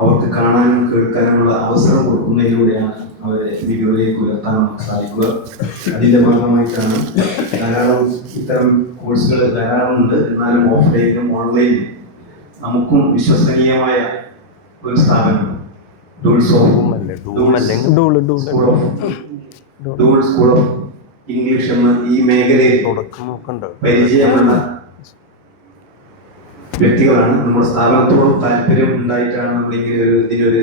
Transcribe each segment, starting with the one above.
അവർക്ക് കാണാനും കേൾക്കാനുമുള്ള അവസരം കൊടുക്കുന്നതിലൂടെയാണ് അവരെ മികവിലേക്ക് ഉയർത്താൻ നമുക്ക് സാധിക്കുക. അതിൻ്റെ ഭാഗമായിട്ടാണ് ധാരാളം ഇത്തരം കോഴ്സുകൾ ധാരാളമുണ്ട്. എന്നാലും ഓഫ്ലൈനിലും ഓൺലൈനിലും നമുക്കും വിശ്വസനീയമായ ഒരു സ്ഥാപനം ഡൂൾ സ്കൂൾ ഓഫ് ഇംഗ്ലീഷ് എന്ന ഈ മേഖലയിൽ പരിചയമുള്ള വ്യക്തികളാണ്. നമ്മുടെ സ്ഥാപനത്തോടും താല്പര്യം ഉണ്ടായിട്ടാണ് നമ്മൾ ഇതിനൊരു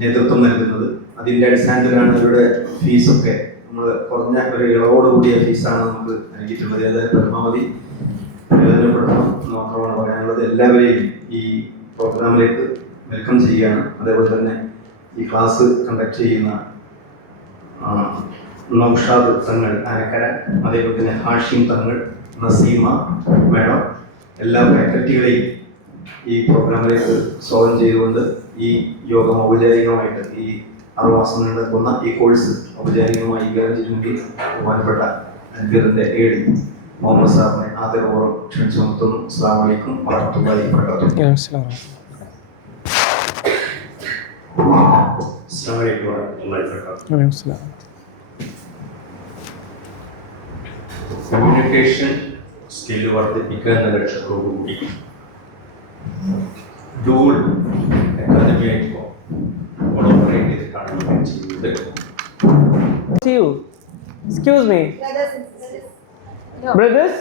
നേതൃത്വം നൽകുന്നത്. അതിൻ്റെ അടിസ്ഥാനത്തിലാണ് അവരുടെ ഫീസൊക്കെ നമ്മൾ കുറഞ്ഞ ഒരു ഇളവോടുകൂടിയ ഫീസാണ് നമുക്ക് നൽകിയിട്ടുള്ളത്. അതായത് പരമാവധി പ്രയോജനപ്പെടണം എന്ന് മാത്രമാണ് പറയാനുള്ളത്. എല്ലാവരെയും ഈ പ്രോഗ്രാമിലേക്ക് വെൽക്കം ചെയ്യുകയാണ്. അതേപോലെ തന്നെ ഈ ക്ലാസ് കണ്ടക്ട് ചെയ്യുന്ന നൗഷാദ് തങ്ങൾ ആനക്കര, അതേപോലെ തന്നെ ഹാഷിം തങ്ങൾ, നസീമ മേഡം, എല്ലാ ഫാക്കൽറ്റികളെയും ഈ പ്രോഗ്രാമിലേക്ക് സ്വാഗതം ചെയ്തുകൊണ്ട് ഈ യോഗം ഔപചാരികമായിട്ട് ഈ 6 മാസം നടക്കുന്ന ഈ കോഴ്സ് ഔപചാരികമായി ചെയ്തിട്ടുണ്ടെങ്കിൽ ബഹുമാനപ്പെട്ട അൻവറിന്റെ AD മുഹമ്മദ് സാറിനെ ആദരപൂർവ്വം ക്ഷണിച്ചു നിർത്തുന്നു. അസ്സലാമു അലൈക്കും വറഹ്മത്തുള്ളാഹി വബറകാതുഹു. കമ്മ്യൂണിക്കേഷൻ സ്കിൽ വർദ്ധിപ്പിക്കുക എന്ന ലക്ഷ്യത്തോടുകൂടി ഡൂൾ അക്കാദമിയായിട്ടോ കോളാബറേറ്റ് ചെയ്തിട്ടാണ് ചെയ്യുന്നത്. Excuse me. No. Brothers?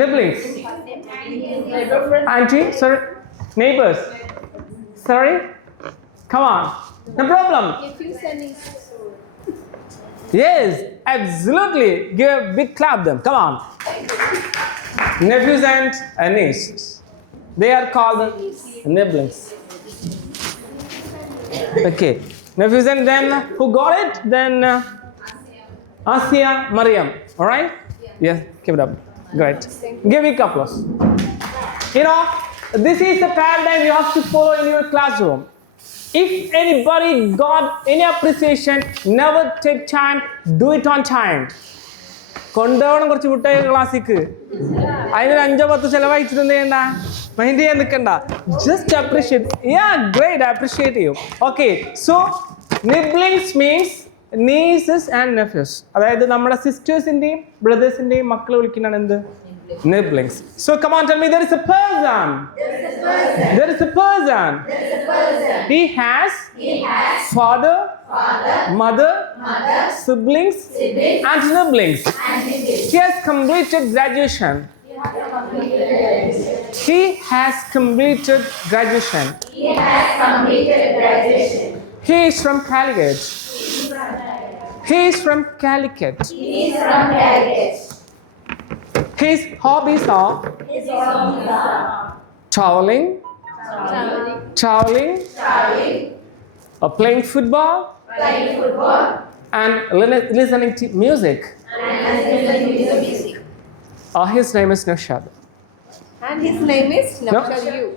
Nibblings. Auntie? Sorry? Neighbors? Sorry? Come on. No problem. If you send me Yes, absolutely. Give a big clap them. Come on. Nephews and nieces. They are called nibblings. Okay. Nephews and then who got it? Then Asia, Mariam. All right? Yes, keep it up. Great. Give me applause. You know, this is the paradigm you have to follow in your classroom. If anybody got any appreciation, never take time, do it on time. കൊണ്ടുപോകണം കുറച്ച് വിട്ടായ ക്ലാസ്സിക്ക്. അതിനൊരു 5-10 ചിലവായിച്ചിട്ടുണ്ട്. എന്താ mind ചെയ്യാൻ നിൽക്കണ്ട. Just appreciate. Great, appreciate ചെയ്യും. Okay, so niblings means nieces and nephews. അതായത് നമ്മുടെ സിസ്റ്റേഴ്സിന്റെയും ബ്രദേഴ്സിന്റെയും മക്കളെ വിളിക്കുന്നതാണ് എന്ത്? Nibblings. So come on, tell me, there is a person. There is a person. He has father, mother, siblings, and nibblings. He has completed graduation. He has completed graduation. He is from Calicut. He is from Calicut. His hobbies are traveling, playing football, and listening to music. His name is Naushad. and his name is Naushad. You.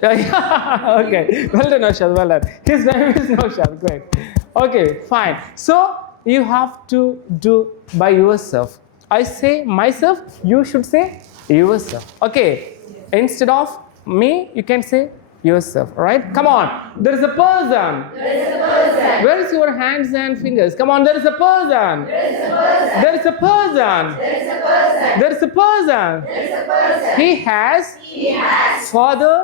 Okay, well done, Naushad. Well done. His name is Naushad. Great. Okay, fine. So you have to do by yourself. I say myself, you should say yourself. Okay, instead of me, you can say yourself. All right? Come on. There is a person. Where is your hands and fingers? Come on. There is a person. There is a person. There is a person. He has father,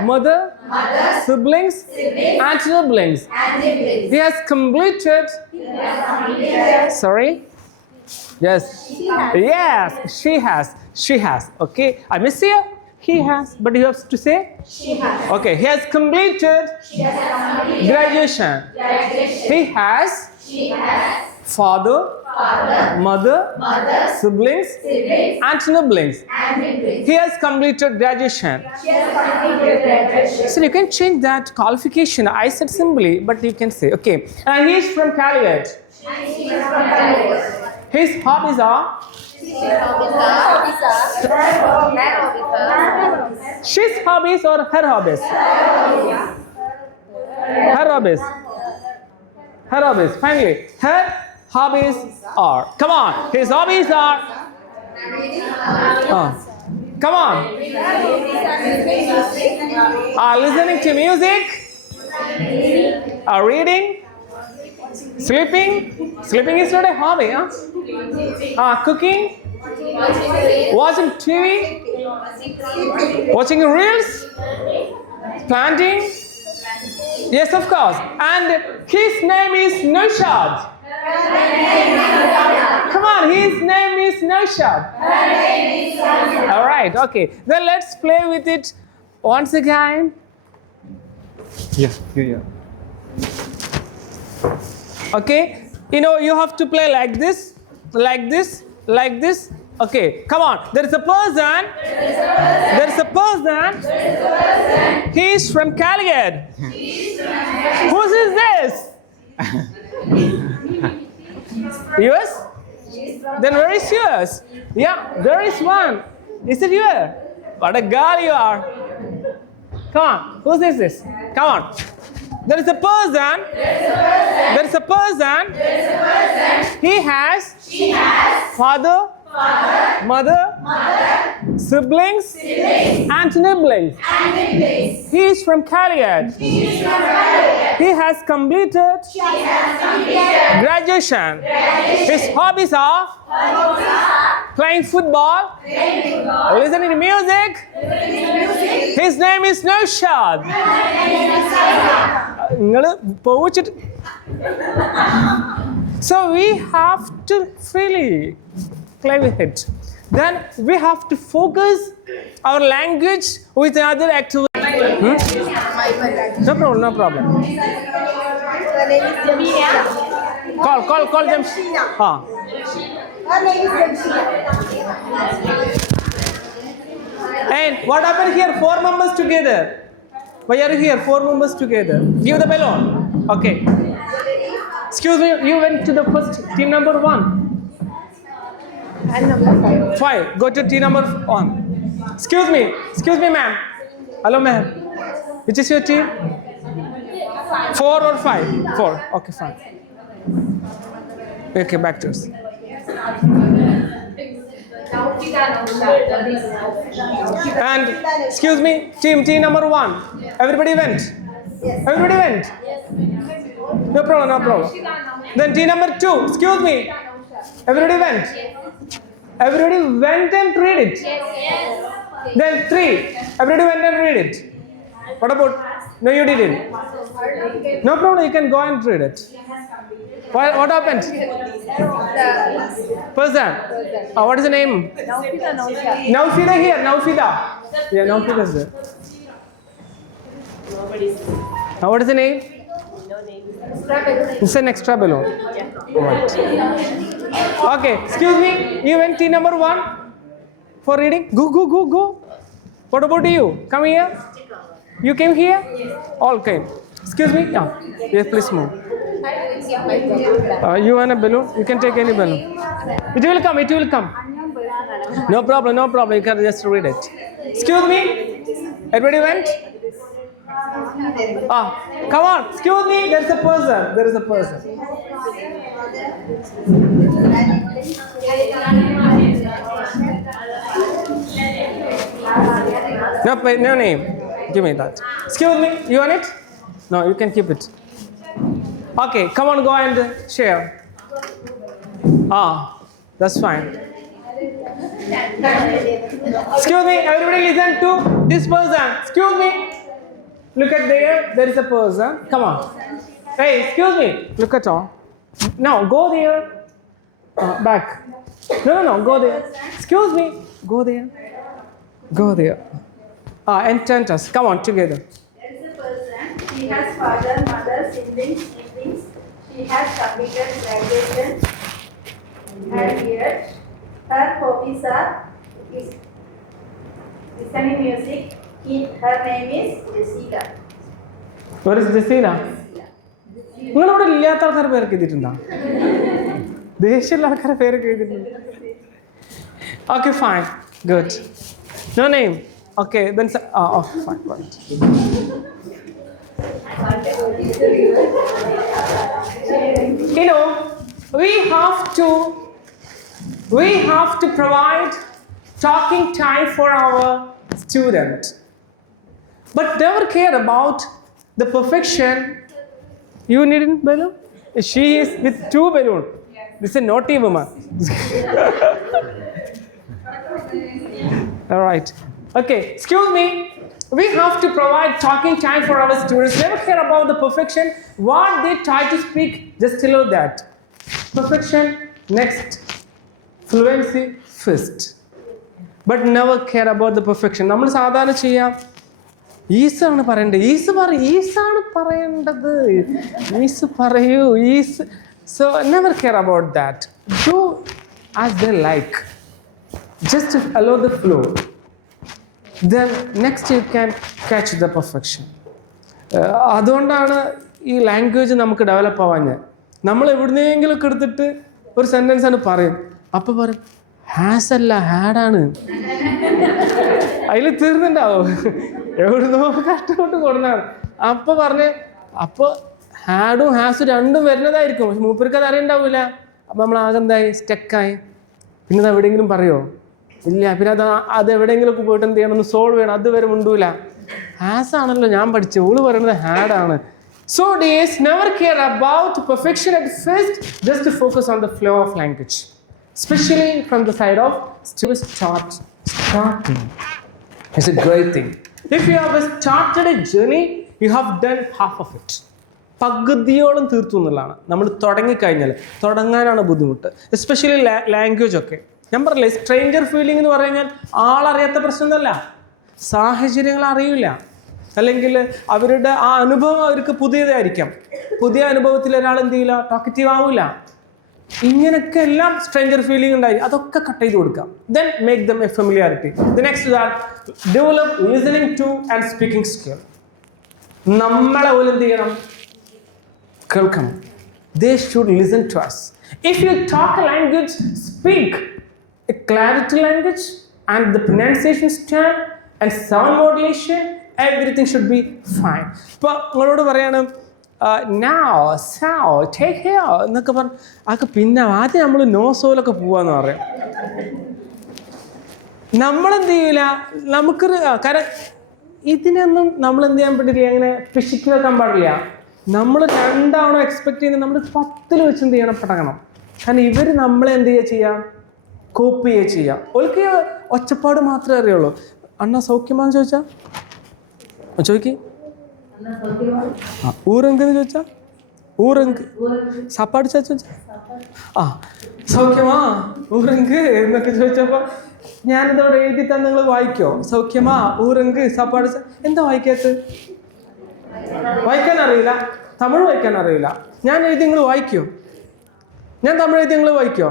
mother, siblings, and siblings. He has completed. Sorry. Yes. Yes. She has. Okay. I miss you. He has, but you have to say She has. Okay. He has completed graduation. He has father, mother, siblings, and siblings. He has completed graduation. So you can change that qualification. I said simply, but you can say okay. And he is from Calicut. His hobbies are she's hobbies or her hobbies? Her hobbies. Her hobbies. Finally, her hobbies are. Come on. His hobbies are. Come on. Listening to music. Reading. Sleeping. Sleeping is not a hobby, huh? Cooking. Watching TV. Watching reels. Planting. Yes, of course. And his name is Naushad. Come on, his name is Naushad. All right, okay. Then let's play with it once again. Yeah. Okay, you know, you have to play like this, like this, like this. Okay, come on. There is a person. He is from Calicut. Whose is this? Yours? Then where is yours? Yeah, there is one. Is it yours? What a girl you are. Come on, whose is this? Come on. There is a person. He has father, mother, siblings, and nibblings. He is from Calicut. He has completed graduation. His hobbies are playing football, listening to music. His name is Naushad. So we have to freely play with it. Then we have to focus our language with other activities. No problem. Her name is Jamshida. Call them. Her name is Jamshida. And what happened here? 4 members together. Why are you here? 4 members together. Give the balloon. Okay. Excuse me, you went to the first team number 1. And number 5. 5. Go to team number 1. Excuse me, ma'am. Hello, ma'am. Which is your team? 4 or 5? 4. Okay, fine. Okay, back to us. And excuse me, team number 1. Everybody went. Everybody went. No problem. Then team number 2. Excuse me. Everybody went. Everybody went and read it. Then 3. Everybody went and read it. What about? No, you didn't. No problem. You can go and read it. What happened? Person. What is the name? Naufida here. Naufida. Yeah, Naufida is there. What is the name? It's an extra balloon. Right. Okay. Excuse me. You went team number 1 for reading. Go. What about you? Come here. You came here? All came. Excuse me. Yes, please move. You want a balloon? You can take any balloon. It will come. No problem. You can just read it. Excuse me. Everybody went? Come on. Excuse me. There is a person. No name. Give me that. Excuse me. You want it? No, you can keep it. Okay, come on, go and share. That's fine. Excuse me, everybody listen to this person. Excuse me. Look at there is a person. Come on. Hey, excuse me. Look at all. Now, go there. Back. No, go there. Excuse me. Go there. And turn us. Come on, together. There is a person. She has father, mother, siblings. She has completed graduation. Her hobbies are listening music. Her name is Jessica. Where is Jessica? നിങ്ങളിവിടെ ഇല്ലാത്ത ആൾക്കാർ പേരൊക്കെ എഴുതിയിട്ടുണ്ടോ? ദേഷ്യമുള്ള ആൾക്കാരെ പേരൊക്കെ എഴുതിയിട്ടുണ്ട്. Okay, fine. Good. No name. Okay, then fine. Right. You know, we have to provide talking time for our student, but never care about the perfection. You needn't balloon? She is with 2 balloons. This is a naughty woman. All right. Okay, excuse me. We have to provide talking time for our students. Never care about the perfection. What they try to speak, just below that. Perfection next. Fluency first. But never care about the perfection. നമ്മൾ സാധാരണ ചെയ്യാം, ഈസാണ് പറയേണ്ടത്, ഈസാണ് പറയേണ്ടത്, ഈസ് പറയൂ, is. So never care about that. Do as they like. Just allow the flow. Then next you can catch the perfection. അതുകൊണ്ടാണ് ഈ ലാംഗ്വേജ് നമുക്ക് ഡെവലപ്പ് ആവാഞ്ഞത്. നമ്മൾ എവിടുന്നെങ്കിലും ഒക്കെ എടുത്തിട്ട് ഒരു സെൻറ്റൻസ് ആണ് പറയും, അപ്പോൾ പറയും ഹാസ് അല്ല ഹാഡാണ്. അതിൽ തീർന്നുണ്ടാവും, എവിടുന്നോ കഷ്ടപ്പെട്ട് കൊടുന്നാണ്. അപ്പോൾ പറഞ്ഞ് അപ്പോൾ ഹാഡും ഹാസും രണ്ടും വരുന്നതായിരിക്കും, പക്ഷെ മൂപ്പർക്ക് അത് അറിയണ്ടാവില്ല. അപ്പോൾ നമ്മൾ ആകെ എന്തായി, സ്റ്റക്കായി. പിന്നെ അത് എവിടെയെങ്കിലും പറയുമോ? ഇല്ല. പിന്നെ അത് എവിടെയെങ്കിലുമൊക്കെ പോയിട്ട് എന്ത് ചെയ്യണം, ഒന്ന് സോൾവ് ചെയ്യണം. അതുവരെ മുണ്ടൂല. ഹാസ് ആണല്ലോ ഞാൻ പഠിച്ചത്, ഓള് പറയുന്നത് ഹാഡാണ്. So days, never care about perfection at first, just to focus on the flow of language, especially from the side of starting. It's a great thing. If you have started a journey, you have done half of it. പകുതിയോളം തീർത്തു എന്നുള്ളതാണ്. നമ്മൾ തുടങ്ങിക്കഴിഞ്ഞാൽ, തുടങ്ങാനാണ് ബുദ്ധിമുട്ട്, especially language ഒക്കെ. ഞാൻ പറഞ്ഞില്ലേ, സ്ട്രേഞ്ചർ ഫീലിംഗ് എന്ന് പറഞ്ഞു കഴിഞ്ഞാൽ ആളറിയാത്ത പ്രശ്നമൊന്നുമല്ല, സാഹചര്യങ്ങൾ അറിയില്ല, അല്ലെങ്കിൽ അവരുടെ ആ അനുഭവം അവർക്ക് പുതിയതായിരിക്കാം. പുതിയ അനുഭവത്തിൽ ഒരാൾ എന്ത് ചെയ്യില്ല, ടോക്കറ്റീവ് ആവില്ല. ഇങ്ങനെയൊക്കെ എല്ലാം സ്ട്രേഞ്ചർ ഫീലിംഗ് ഉണ്ടായി, അതൊക്കെ കട്ട് ചെയ്ത് കൊടുക്കാം. Then make them a familiarity. The next that develop listening two and speaking skill. നമ്മളെ പോലും എന്ത് ചെയ്യണം, കേൾക്കണം. They should listen to us. If you talk a language, speak a clarity language, and the pronunciation stand and sound modulation, everything should be fine. ഇപ്പോൾ നിങ്ങളോട് പറയാണ് now, so, take care എന്നൊക്കെ പറഞ്ഞ് അതൊക്കെ പിന്നെ ആദ്യം നമ്മൾ നോ സോലൊക്കെ പോവാന്ന് പറയാം. നമ്മളെന്ത് ചെയ്യില്ല, നമുക്കൊരു കാരണം ഇതിനൊന്നും നമ്മൾ എന്ത് ചെയ്യാൻ പറ്റില്ല, അങ്ങനെ പിശുക്കി വെക്കാൻ പാടില്ല. നമ്മൾ 2 എക്സ്പെക്ട് ചെയ്യുന്നത് നമ്മൾ 10 വെച്ച് എന്ത് ചെയ്യണം, പടങ്ങണം. കാരണം ഇവർ നമ്മളെ എന്ത് ചെയ്യാം, കോപ്പി ചെയ്യാം. ഓൾക്ക് ഒച്ചപ്പാട് മാത്രമേ അറിയുള്ളൂ. അണ്ണ സൗഖ്യമാണെന്ന് ചോദിച്ചാൽ ചോദിക്ക്, ഊറങ്ക് എന്ന് ചോദിച്ചാൽ ഊറങ്ക്, സാപ്പാട് ചോദിച്ചാൽ സൗഖ്യമാ ഊറങ്ക് എന്നൊക്കെ ചോദിച്ചപ്പോൾ ഞാനിതവിടെ എഴുതി തന്നെ നിങ്ങൾ വായിക്കോ, സൗഖ്യമാ ഊറങ്ക് സാപ്പാട്. എന്താ വായിക്കാത്തത്? വായിക്കാൻ അറിയില്ല, തമിഴ് വായിക്കാൻ അറിയില്ല. ഞാൻ എഴുതി നിങ്ങൾ വായിക്കോ? ഞാൻ തമിഴ് എഴുതി നിങ്ങൾ വായിക്കോ?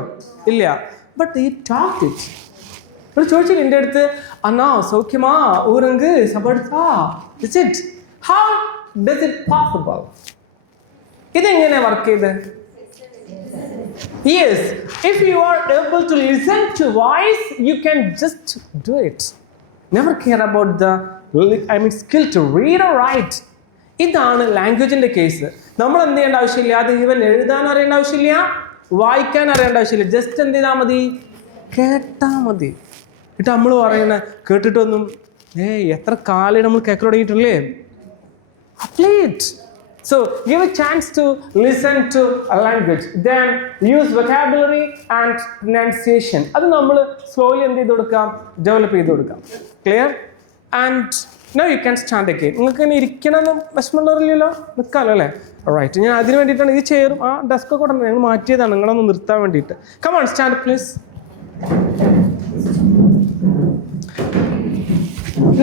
ഇല്ല. ബട്ട് ഈ ടോക്ക് ഇറ്റ്. നിങ്ങൾ ചോദിച്ചില്ല എൻ്റെ അടുത്ത്, അണ്ണാ സൗഖ്യമാ ഊറങ്ക് സബർത്താ, it's it. How does it possible? ഇതെങ്ങനെ വർക്ക് ചെയ്ത്? Yes, if you are able to listen to voice, you can just do it. Never care about the skill to read or write. ഇതാണ് ലാംഗ്വേജിൻ്റെ കേസ്. നമ്മൾ എന്ത് ചെയ്യേണ്ട ആവശ്യമില്ല, അത് ഈവൻ എഴുതാൻ അറിയേണ്ട ആവശ്യമില്ല, വായിക്കാൻ അറിയേണ്ട ആവശ്യമില്ല. ജസ്റ്റ് എന്ത് ചെയ്താൽ മതി, കേട്ടാൽ മതി. എന്നിട്ട് നമ്മൾ പറയണ കേട്ടിട്ടൊന്നും എത്ര കാലം നമ്മൾ കേൾക്കാൻ തുടങ്ങിയിട്ടില്ലേ? Apply it. So give a chance to listen to a language, then use vocabulary and pronunciation. അത് നമ്മൾ സ്ലോലി എന്ത് ചെയ്ത് കൊടുക്കാം, ഡെവലപ്പ് ചെയ്ത് കൊടുക്കാം. Clear? And now you can stand again. നിങ്ങൾക്ക് ഇനി ഇരിക്കണമെന്നും വിഷമമുള്ളവരില്ലല്ലോ, നിൽക്കാമല്ലോ അല്ലേ? റൈറ്റ്. ഞാൻ അതിന് വേണ്ടിയിട്ടാണ് ഈ ചെയറും ആ ഡെസ്കൊക്കെ കൂടെ ഞങ്ങൾ മാറ്റിയതാണ് നിങ്ങളൊന്ന് നിർത്താൻ വേണ്ടിയിട്ട്. Come on, stand please.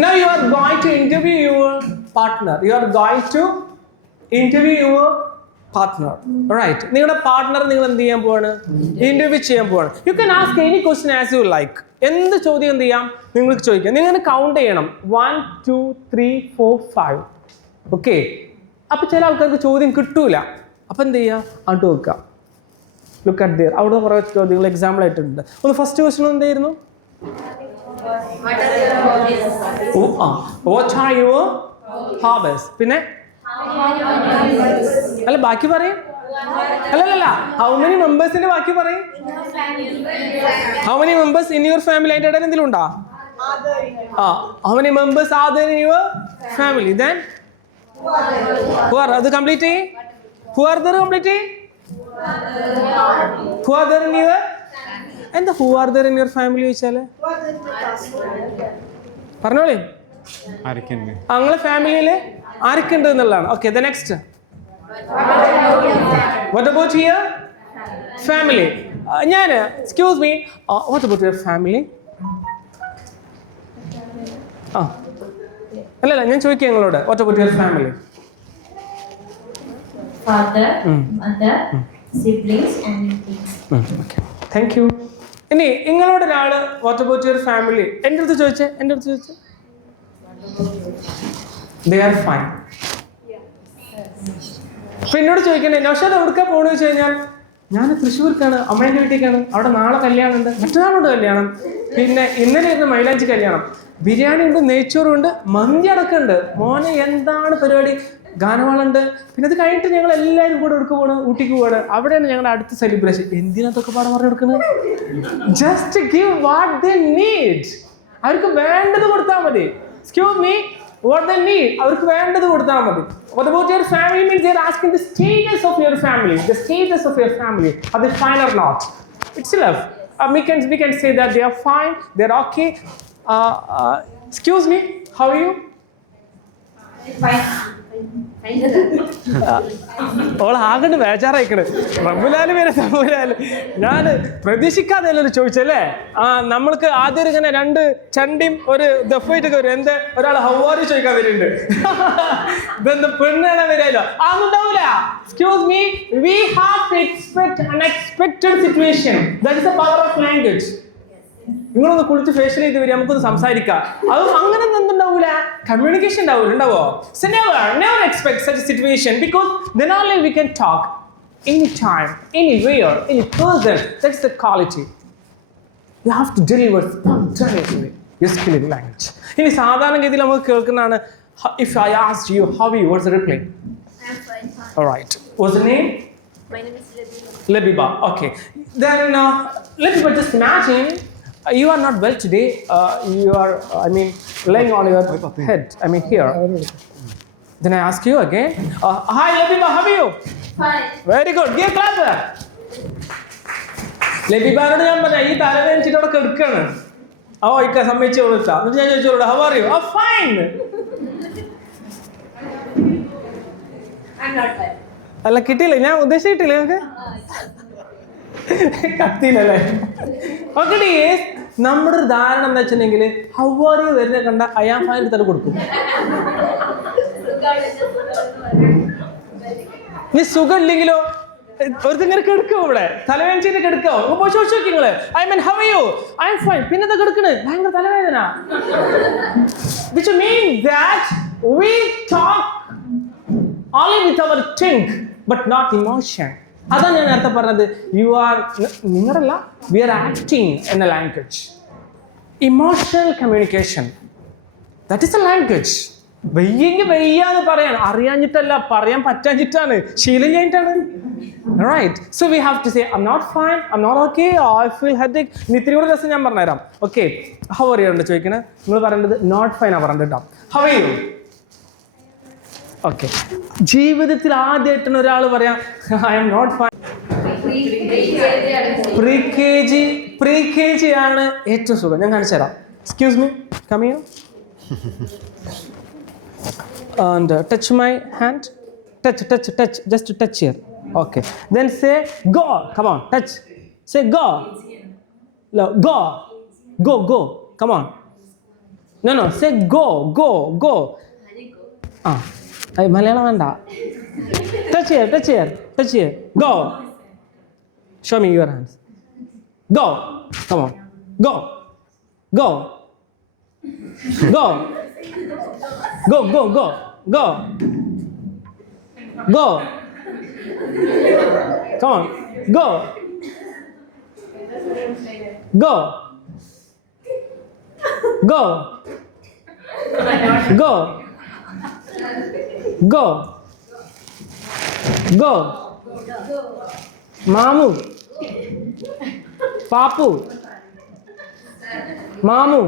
Now you are going to interview your partner. You are going to interview your partner. Right. നിങ്ങളുടെ പാർട്ട്ണർ നിങ്ങൾ എന്ത് ചെയ്യാൻ പോവാണ്, ഇന്റർവ്യൂ ചെയ്യാൻ പോവാണ്. You can ask any question as you like. എന്ത് ചോദ്യം എന്ത് ചെയ്യാം, നിങ്ങൾക്ക് ചോദിക്കാം. നിങ്ങൾ കൗണ്ട് ചെയ്യണം, 1 2 3 4 5. ഓക്കെ. അപ്പോൾ ചില ആൾക്കാർക്ക് ചോദ്യം കിട്ടൂല, അപ്പോൾ എന്ത് ചെയ്യുക, അങ്ങോട്ട് വെക്കുക. Look at there. അവിടെ കുറേ ചോദ്യങ്ങൾ എക്സാമ്പിൾ ആയിട്ടുണ്ട്. ഒന്ന് ഫസ്റ്റ് ക്വസ്റ്റ്യൻ എന്തായിരുന്നു? What are your hobbies? പിന്നെ അല്ല ബാക്കി പറയും. അല്ലല്ല, ഹൗ മെനി മെമ്പേഴ്സിന്റെ ബാക്കി പറയും. How many members in your family, അതിന്റെ ഇടയിൽ എന്തെങ്കിലും ഉണ്ടോ? How many members are there in your family? Then who are അത് കംപ്ലീറ്റ് ചെയ്യ്. who are there കംപ്ലീറ്റ് ചെയ്യ്. who are there in your, എന്താ who are there in your family ചോദിച്ചാല് പറഞ്ഞോളി. നിങ്ങളെ ഫാമിലിയിൽ ആരൊക്കെ ഉണ്ട് എന്നുള്ളതാണ്. Okay, the next. What about your family? ഞാൻ excuse me, what about your family? അല്ലല്ല, ഞാൻ ചോദിക്കാം നിങ്ങളോട്, what about your family? Father, mother, siblings and kids. Okay, thank you. ഇനി നിങ്ങളോട് ഒരാള് what about your family എൻ്റെ അടുത്ത് ചോദിച്ചേ. they are fine. അപ്പൊ എന്നോട് ചോദിക്കണേ നൗഷാദ് എവിടേക്കാ പോണെന്ന് വെച്ച് കഴിഞ്ഞാൽ ഞാൻ തൃശ്ശൂർക്കാണ്, അമ്മേൻ്റെ വീട്ടിലേക്കാണ്. അവിടെ നാളെ കല്യാണം ഉണ്ട്, മറ്റന്നാളുണ്ട് കല്യാണം, പിന്നെ ഇന്നലെ ഇരുന്ന് മൈലാഞ്ചി കല്യാണം, ബിരിയാണി ഉണ്ട്, നെയ്ച്ചോറും ഉണ്ട്, മന്തി അടക്കമുണ്ട്. മോനെ എന്താണ് പരിപാടി? ഗാനമേളുണ്ട്. പിന്നെ അത് കഴിഞ്ഞിട്ട് ഞങ്ങൾ എല്ലാവരും കൂടെ എടുക്കുക പോകണം, ഊട്ടിക്ക് പോകണം. അവിടെയാണ് ഞങ്ങളുടെ അടുത്ത സെലിബ്രേഷൻ. എന്തിനകത്തൊക്കെ പാഠം പറഞ്ഞു കൊടുക്കുന്നത്? Just give what they need. അവർക്ക് വേണ്ടത് കൊടുത്താൽ മതി. Excuse me, what they need, അവർക്ക് വേണ്ടത് കൊടുത്താൽ മതി. What about your family means they are asking the status of your family. The status of your family, are they fine or not? It's enough. We can say that they are fine, they are okay. Excuse me, how are you? Fine. ഓൾ ആകണ്ട് ബേജാറായിക്കണ്. റബ്ബുലാല് പേര് റബ്ബുലാല്. ഞാൻ പ്രതീക്ഷിക്കാതെയല്ലോ ചോദിച്ചല്ലേ. നമ്മൾക്ക് ആദ്യം ഇങ്ങനെ രണ്ട് ചണ്ടിയും ഒരു ദഫായിട്ടൊക്കെ വരും. എന്ത് ഒരാൾ ഹൗവാരി ചോദിക്കാൻ വരുന്നുണ്ട്. ഇതെന്ത് പെണ്ണാണ് വരാലോ? അതൊന്നും ഉണ്ടാവൂല. Excuse me, we have to expect unexpected situation. That is the power of language. നിങ്ങളൊന്ന് കുളിച്ച് ഫേഷ്യൽ ചെയ്ത് വരും, നമുക്കൊന്ന് സംസാരിക്കാം. അത് അങ്ങനെ എന്തുണ്ടാവൂല, കമ്മ്യൂണിക്കേഷൻ ഉണ്ടാവോ? So never expect such a situation, because then only we can talk anytime, anywhere, any person. That's the quality. You have to deliver spontaneously your skill in language. ഇനി സാധാരണഗതിയിൽ നമുക്ക് കേൾക്കുന്നതാണ്, if I asked you how are you, what's the reply? I'm fine. All right. What's the name? My name is Labiba. Labiba. Okay. Then Labiba, just imagine you are not well today. You are, laying on your head. Here. Then I ask you again. Hi, Labiba. How are you? Fine. Very good. Give a clap there. ലബിബാനോട് ഞാൻ പറഞ്ഞ ഈ തലവേദനിച്ചിട്ട് അവിടെ കെടുക്കാണ്. ഇക്ക സമ്മതിച്ചു കൊടുത്താ. എന്നിട്ട് ഞാൻ ചോദിച്ചോളൂ, how are you? Fine. I'm not fine. അല്ല കിട്ടിയില്ല, ഞാൻ ഉദ്ദേശിച്ചിട്ടില്ല നിങ്ങൾക്ക്. കത്തിയില്ലല്ലേ? ഓക്കെ, നമ്മുടെ ഒരു ധാരണ എന്താ വെച്ചിട്ടുണ്ടെങ്കിൽ ഹൗ ആർ യു വരുന്ന കണ്ട അയാം ഫൈൻ തന്നെ കൊടുക്കും. നീ സുഖം ഇല്ലെങ്കിലോ ഒരുത്തിങ്ങനെ കെടുക്കോ, ഇവിടെ തലവേദന കെടുക്കോ, നിങ്ങള് how are U? I am fine. പിന്നെ കെടുക്കണ് ഭയങ്കര തലവേദന. Which means that we talk only with our tongue but not emotion. അതാണ് ഞാൻ നേരത്തെ പറഞ്ഞത്. നിങ്ങളല്ല, we are acting in a language. Emotional communication, that is a language. വയ്യെങ്കിൽ വയ്യാന്ന് പറയാൻ അറിയാഞ്ഞിട്ടല്ല, പറയാൻ പറ്റാഞ്ഞിട്ടാണ്, ശീലം കഴിഞ്ഞിട്ടാണ്. Right. So we have to say I M not fine, I M not okay, I feel headache. ഇത്തിരി കൂടെ രസം ഞാൻ പറഞ്ഞുതരാം. ഓക്കെ, ഹൗ ആർ യു ചോദിക്കണേ. നിങ്ങൾ പറയേണ്ടത് നോട്ട് ഫൈൻ ആ പറഞ്ഞത് കേട്ടോ. How are you? ഓക്കെ. ജീവിതത്തിൽ ആദ്യമായിട്ടാണ് ഒരാൾ പറയാം I M not fine. Pre K G ആണ് ഏറ്റവും സുഖം. ഞാൻ കാണിച്ചു തരാം. Excuse me, come here and touch my hand. Touch, just to touch here. Okay, then say go. Come on, touch. Say go. Go. Come on. No, say go. Malayalam വേണ്ട. Touch here. Go. Show me your hands. Go. Come on. Go. Go. Come on. Go. മാമു, പാപ്പു, മാമു,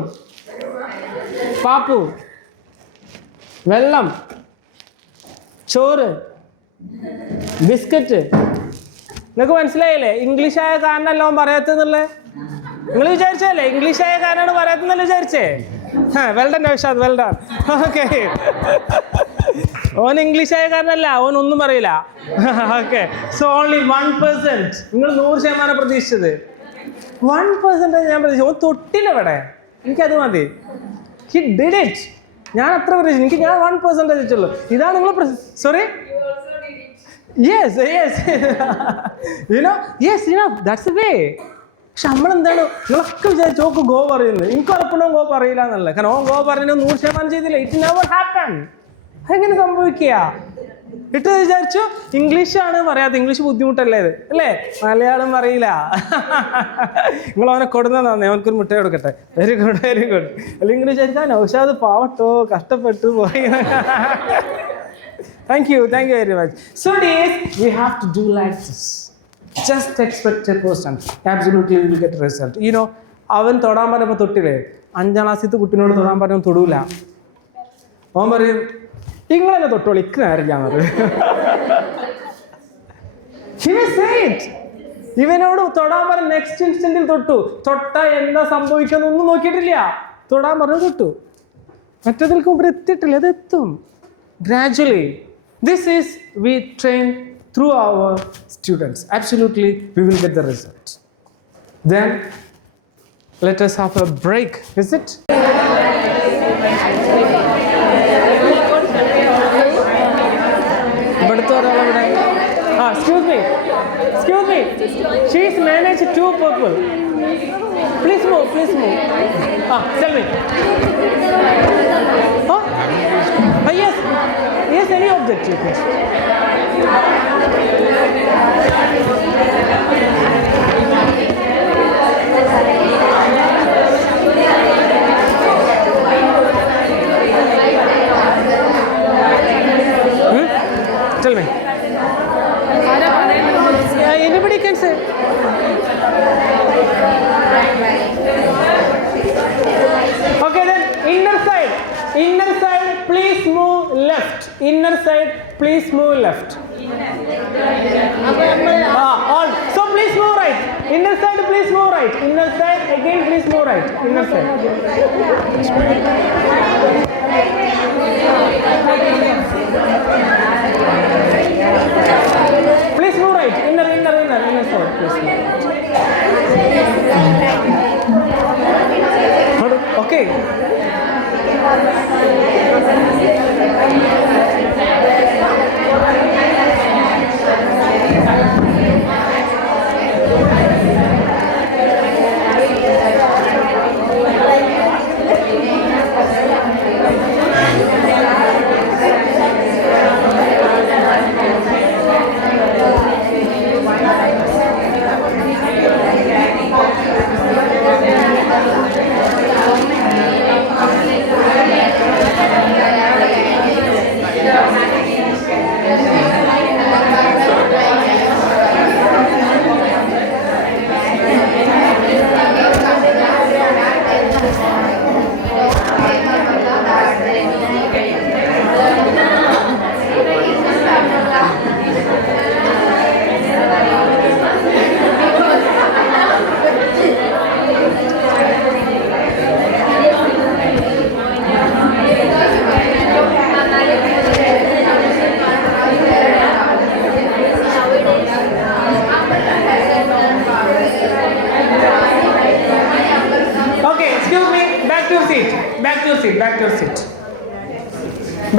പാപ്പു, വെള്ളം, ചോറ്, ബിസ്ക്കറ്റ്. നിങ്ങൾക്ക് മനസ്സിലായില്ലേ? ഇംഗ്ലീഷ് ആയ കാരനല്ല അവൻ പറയാത്തെന്നുള്ളത്. നിങ്ങൾ വിചാരിച്ചല്ലേ ഇംഗ്ലീഷ് ആയ കാരനാണ് പറയാത്തെന്നല്ല വിചാരിച്ചേ? വെൽഡൻ നൗഷാദ്, വെൽഡൻ. ഓക്കെ, ഓൻ ഇംഗ്ലീഷ് ആയ കാരനല്ല, ഓൻ ഒന്നും പറയില്ല. Okay, so only 1%. നിങ്ങൾ 100% പ്രതീക്ഷിച്ചത് 1% ഞാൻ പ്രതീക്ഷിച്ചു. ഓൻ തൊട്ടില്ല ഇവിടെ, എനിക്കത് മതി. He did it. ഞാൻ അത്ര പ്രതീക്ഷിച്ചു, ഞാൻ 1% വെച്ചുള്ളൂ. ഇതാണ് നിങ്ങൾ sorry. Yes, you know that's the way. പക്ഷെ നമ്മളെന്താണ് നിങ്ങളൊക്കെ വിചാരിച്ചു ഓക്ക് ഗോ പറയുന്നത്. എനിക്ക് ഉറപ്പുണ്ടോ ഗോ പറയില്ല എന്നല്ല. കാരണം ഓൻ ഗോ പറയുന്നത് 100% ചെയ്തില്ല. It never happen. അതെങ്ങനെ സംഭവിക്കുക? ഇട്ട് വിചാരിച്ചു ഇംഗ്ലീഷാണ് പറയാതെ, ഇംഗ്ലീഷ് ബുദ്ധിമുട്ടല്ലേ ഇത് അല്ലേ, മലയാളം പറയില്ല. നിങ്ങൾ അവനെ കൊടുന്നതാന്നേ, അവനക്കൊരു മുട്ട കൊടുക്കട്ടെ. Very good, very good. അല്ലെങ്കിൽ വിചാരിച്ചാൽ നൗഷാദ് പാവട്ടോ കഷ്ടപ്പെട്ടു പോയി. Thank you very much. So dears, we have to do like this. Just expect 10%. Absolutely we will get a result. You know, അവൻ തൊടാൻ പറയുമ്പോൾ തൊട്ടില്ലേ, 5ാം ക്ലാസ്സിലത്തെ കുട്ടിനോട് തൊടാൻ പറയുമ്പോൾ തൊടൂല. അവൻ പറയും ഇങ്ങളെന്നെ തൊട്ടോളൂ, ഇക്ക് നേരം പറയും. ഇവനോട് തൊടാൻ പറഞ്ഞ നെക്സ്റ്റ് ഇൻസ്റ്റന്റിൽ തൊട്ടു. തൊട്ടാ എന്താ സംഭവിക്കാന്ന് ഒന്നും നോക്കിയിട്ടില്ല. തൊടാൻ പറഞ്ഞു തൊട്ടു. മറ്റേതിൽക്ക് മുമ്പ് എത്തിയിട്ടില്ല, അത് എത്തും gradually. This is we train through our students. Absolutely we will get the result. Then let us have a break, is it? Excuse me, she is managed 2 people. Please move. Tell me. Yes, any object you can. Tell me. Anybody can say. Okay, then inner side, please move left. Inner side, please move left. All. So please move right. Inner side, please move right. Inner side, again please move right. Inner side. Please move right. Inner side, please move. Okay.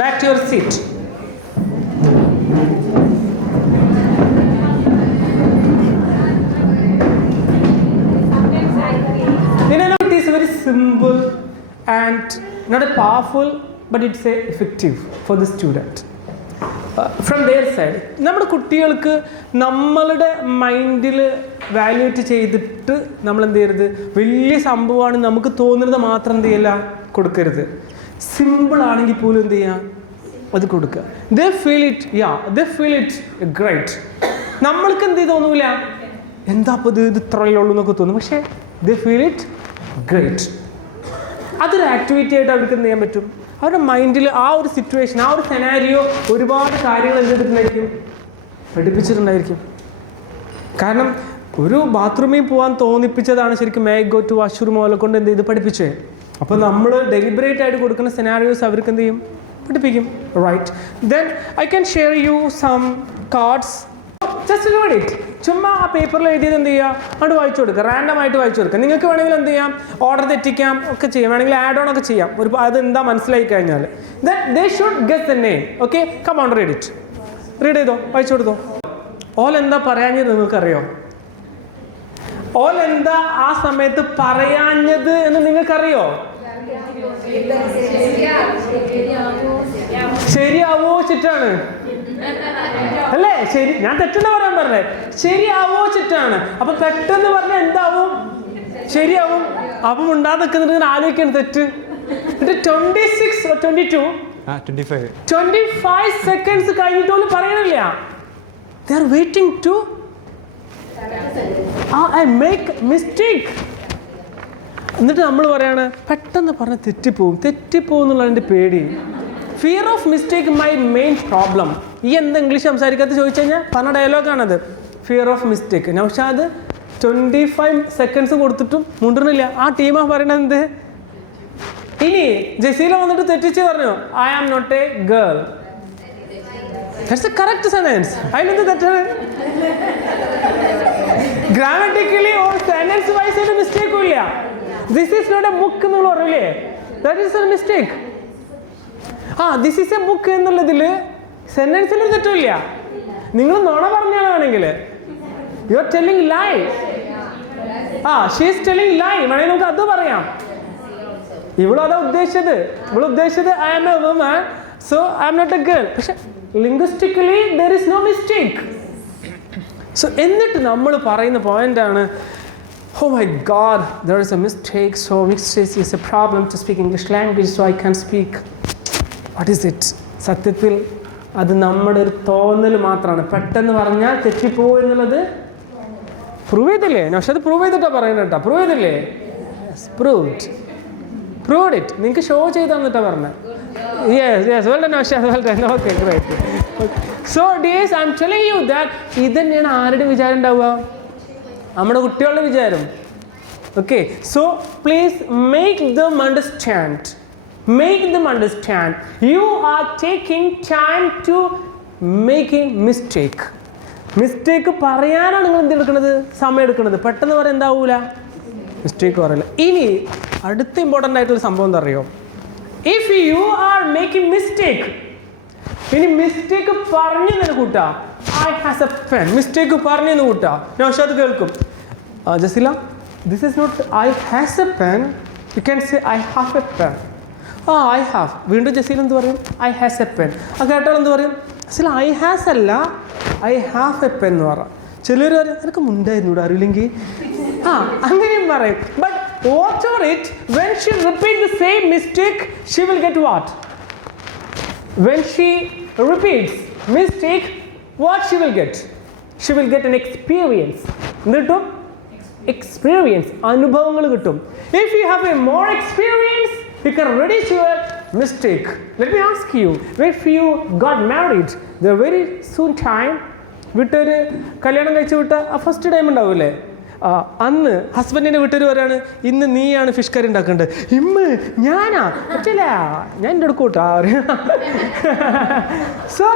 Back to your seat. It is very simple and not a powerful, but it's effective for the student. From their side, നമ്മുടെ കുട്ടികൾക്ക് നമ്മളുടെ മൈൻഡിൽ വാല്യൂറ്റ് ചെയ്തിട്ട് നമ്മൾ എന്ത് ചെയ്യരുത്, വലിയ സംഭവമാണ് നമുക്ക് തോന്നുന്നത് മാത്രം എന്ത് ചെയ്യില്ല, കൊടുക്കരുത്. സിമ്പിൾ ആണെങ്കിൽ പോലും എന്ത് ചെയ്യുക, അത് കൊടുക്കുക. They feel it great. നമ്മൾക്ക് എന്ത് തോന്നൂല, എന്താ അപ്പോൾ ഇത് ഇത്രയേ ഉള്ളൂ എന്നൊക്കെ തോന്നും. പക്ഷേ ദേ ഫീൽ ഇറ്റ് ഗ്രേറ്റ്. അതൊരു ആക്ടിവിറ്റി ആയിട്ട് അവർക്ക് എന്ത് ചെയ്യാൻ പറ്റും? അവരുടെ മൈൻഡിൽ ആ ഒരു സിറ്റുവേഷൻ, ആ ഒരു സെനാരിയോ ഒരുപാട് കാര്യങ്ങൾ എന്ത് ചെയ്തിട്ടുണ്ടായിരിക്കും, പഠിപ്പിച്ചിട്ടുണ്ടായിരിക്കും. കാരണം ഒരു ബാത്റൂമിൽ പോകാൻ തോന്നിപ്പിച്ചതാണ് ശരിക്കും മേ ഗോ ടു വാഷ്റൂം പോലെ കൊണ്ട് എന്ത് ചെയ്ത് പഠിപ്പിച്ചേ. അപ്പോൾ നമ്മൾ ഡെലിബറേറ്റ് ആയിട്ട് കൊടുക്കുന്ന സെനാരിയോസ് അവർക്ക് എന്ത് ചെയ്യും, പഠിപ്പിക്കും. Right, then I can share you some cards. Just read it. ചുമ്മാ ആ പേപ്പറിൽ എഴുതിയത് എന്ത് ചെയ്യുക, അങ്ങോട്ട് വായിച്ചു കൊടുക്കുക, റാൻഡം ആയിട്ട് വായിച്ചു കൊടുക്കുക. നിങ്ങൾക്ക് വേണമെങ്കിൽ എന്ത് ചെയ്യാം, ഓർഡർ തെറ്റിക്കാം ഒക്കെ ചെയ്യാം, വേണമെങ്കിൽ ആഡ് ഓൺ ഒക്കെ ചെയ്യാം. ഒരു അതെന്താ മനസ്സിലായി കഴിഞ്ഞാൽ then they should get the name. Okay, come on read it. Read ചെയ്തോ, വായിച്ചു കൊടുത്തോ. ഓൽ എന്താ പറയാഞ്ഞത് നിങ്ങൾക്കറിയോ? ഓൽ എന്താ ആ സമയത്ത് പറയാഞ്ഞത് എന്ന് നിങ്ങൾക്കറിയോ? ശരിയാവോ ചിറ്റാണ് അല്ലേ? ശരി, ഞാൻ തെറ്റെന്ന് പറയാൻ പറഞ്ഞേ, ശരിയാവോ ചിറ്റാണ്. അപ്പൊ പെട്ടെന്ന് പറഞ്ഞാൽ എന്താവും, ശരിയാവും. അപ്പം ഉണ്ടാകാൻ നിൽക്കുന്നുണ്ട് ആലോചിക്കണം തെറ്റ്. 26 or 22 25 seconds കഴിഞ്ഞിട്ട് പോലും പറയണില്ല. They are waiting to I make mistake. എന്നിട്ട് നമ്മൾ പറയാണ് പെട്ടെന്ന് പറഞ്ഞ് തെറ്റിപ്പോവും എന്നുള്ളതിൻ്റെ പേടി. Fear of mistake my main problem. ഈ എന്താ ഇംഗ്ലീഷ് സംസാരിക്കാത്ത ചോദിച്ചു കഴിഞ്ഞാൽ പറഞ്ഞ ഡയലോഗാണത്. Fear of mistake. Naushad 25 seconds കൊടുത്തിട്ടും മുണ്ടുന്നില്ല. ആ ടീമാണ് പറയണത് എന്ത്? ഇനി ജസീല വന്നിട്ട് തെറ്റിച്ച് പറഞ്ഞു I am not a girl. That's a correct sentence. അതിനെന്ത് തെറ്റാണ്? ഗ്രാമറ്റിക്കലി ഓർ സെന്റൻസ് വൈസ് ഒരു മിസ്റ്റേക്കും ഇല്ല. This is not a book എന്നുള്ള പറയില്ലേ, that is a mistake. This is a book എന്നുള്ളതിൽ സെന്റൻസിന് തെറ്റില്ല. നിങ്ങൾ നുണ പറഞ്ഞാണെങ്കിൽ you are telling lie. She is telling lie. വേണമെങ്കിൽ നമുക്ക് അത് പറയാം. ഇവളതാ ഉദ്ദേശിച്ചത് I am a woman, so I am not a girl. പക്ഷെ linguistically there is no mistake. So എന്നിട്ട് നമ്മൾ പറയുന്ന പോയിന്റാണ് oh my god, there is a mistake, so mistake is a problem to speak English language, so I can't speak. What is it? സത്യത്തിൽ അത് നമ്മുടെ ഒരു തോന്നൽ മാത്രമാണ്. പെട്ടെന്ന് പറഞ്ഞാൽ തെറ്റിപ്പോകും എന്നുള്ളത് പ്രൂവ് ചെയ്തില്ലേ? പക്ഷെ അത് പ്രൂവ് ചെയ്തിട്ടാ പറയുന്നത് കേട്ടോ. പ്രൂവ് ചെയ്തില്ലേ? Proved it. നിങ്ങൾക്ക് ഷോ ചെയ്ത് തന്നിട്ടാ പറഞ്ഞത്. യെസ് വെൽ ഡൺ പക്ഷേ well done. Okay great. So dears, I am telling you that ഇത് തന്നെയാണ് ആരുടെ വിചാരം ഉണ്ടാവുക? നമ്മുടെ കുട്ടികളുടെ വിചാരം. Okay, so please make them understand. You are taking time to making mistake. Mistake പറയാനാണ് നിങ്ങൾ എന്തെടുക്കുന്നത്, സമയം എടുക്കുന്നത്. പെട്ടെന്ന് പറയാൻ എന്താവൂല, മിസ്റ്റേക്ക് പറയില്ല. ഇനി അടുത്ത ഇമ്പോർട്ടൻ്റ് ആയിട്ടുള്ള സംഭവം എന്താ അറിയോ? If you are making mistake, ഇനി മിസ്റ്റേക്ക് പറഞ്ഞെന്ന് കൂട്ടാ, I has a pen. Mistake പറഞ്ഞെന്ന് കൂട്ടാ, നൗഷാദ് കേൾക്കും. Jaseela, this is not I has a pen, you can say I have a pen. I have. വീണ്ടും ജസീൽ എന്ത് പറയും? I has a pen. കേട്ടാൽ എന്ത് പറയും? ജസീല ഐ ഹാസ് അല്ല, ഐ ഹാവ് എ പെൻ എന്ന് പറ. ചിലർ പറയും എനിക്ക് മുണ്ടായിരുന്നു ഇവിടെ അറിയില്ലെങ്കിൽ. അങ്ങനെയും പറയും. But whatever it, when she repeat the same mistake, she will get what? When she repeats mistake, what she will get? She will get an experience. എന്ത് കിട്ടും? Experience. അനുഭവങ്ങൾ കിട്ടും. If you have a more experience, you can reduce your mistake. Let me ask you, if you got married, the very soon time, വിട്ടൊരു കല്യാണം കഴിച്ച് വിട്ട ആ first time ഉണ്ടാവില്ലേ, അന്ന് ഹസ്ബൻഡിൻ്റെ വീട്ടുകാർ പറയാണ് ഇന്ന് നീയാണ് ഫിഷ് കറി ഉണ്ടാക്കേണ്ടത്. ഞാനാ പറ്റില്ല, ഞാൻ എൻ്റെ അടുക്കൂട്ടാ. സോ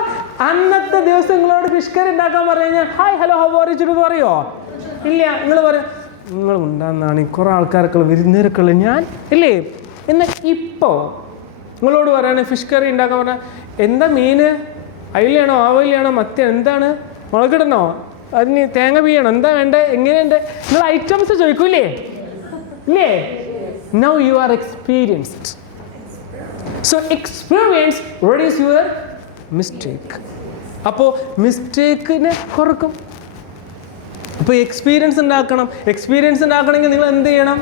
അന്നത്തെ ദിവസം നിങ്ങളോട് ഫിഷ് കറി ഉണ്ടാക്കാൻ പറഞ്ഞു കഴിഞ്ഞാൽ hi hello how are U പറയോ? ഇല്ല. നിങ്ങൾ പറയും നിങ്ങൾ ഉണ്ടാകുന്നതാണ് കുറേ ആൾക്കാരൊക്കെ വിരുന്നേരൊക്കെ ഉള്ളത് ഞാൻ ഇല്ലേ. എന്നാൽ ഇപ്പോൾ നിങ്ങളോട് പറയാണ് ഫിഷ് കറി ഉണ്ടാക്കാൻ പറഞ്ഞാൽ എന്താ മീൻ, അയിലാണോ ആവയിലാണോ മത്തി, എന്താണ് മുളകിടണോ, അതിന് തേങ്ങ പിയ്യണോ, എന്താ വേണ്ടേ, എങ്ങനെയുണ്ട്, നിങ്ങൾ ഐറ്റംസ് ചോദിക്കൂലേ ഇല്ലേ? Now you are experienced. So experience reduce your mistake. അപ്പോൾ മിസ്റ്റേക്കിനെ കുറക്കും. അപ്പോൾ എക്സ്പീരിയൻസ് ഉണ്ടാക്കണമെങ്കിൽ നിങ്ങൾ എന്ത് ചെയ്യണം?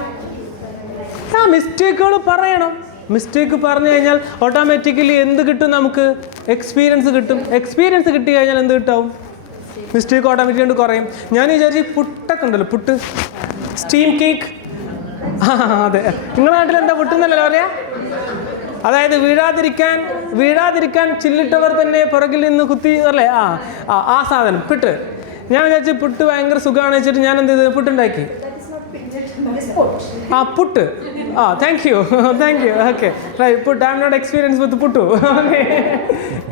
മിസ്റ്റേക്കുകൾ പറയണം. മിസ്റ്റേക്ക് പറഞ്ഞു കഴിഞ്ഞാൽ ഓട്ടോമാറ്റിക്കലി എന്ത് കിട്ടും? നമുക്ക് എക്സ്പീരിയൻസ് കിട്ടും. എക്സ്പീരിയൻസ് കിട്ടി കഴിഞ്ഞാൽ എന്ത് കിട്ടാവും? മിസ്റ്റേക്ക് ഓട്ടോമാറ്റിക് കൊണ്ട് കുറയും. ഞാൻ വിചാരിച്ചു പുട്ടൊക്കെ ഉണ്ടല്ലോ, പുട്ട്, സ്റ്റീം കേക്ക്. അതെ, നിങ്ങളുടെ നാട്ടിൽ എന്താ പുട്ടെന്നല്ലോ പറയാ? അതായത് വീഴാതിരിക്കാൻ ചില്ലിട്ടവർ തന്നെ പുറകിൽ നിന്ന് കുത്തി അല്ലേ? ആ സാധനം പുട്ട്. ഞാൻ വിചാരിച്ചു പുട്ട് ഭയങ്കര സുഖമാണ് വെച്ചിട്ട് ഞാൻ എന്ത് ചെയ്തു, പുട്ടുണ്ടാക്കി. Puttu. Thank you. Okay, puttu. I M not experience with puttu.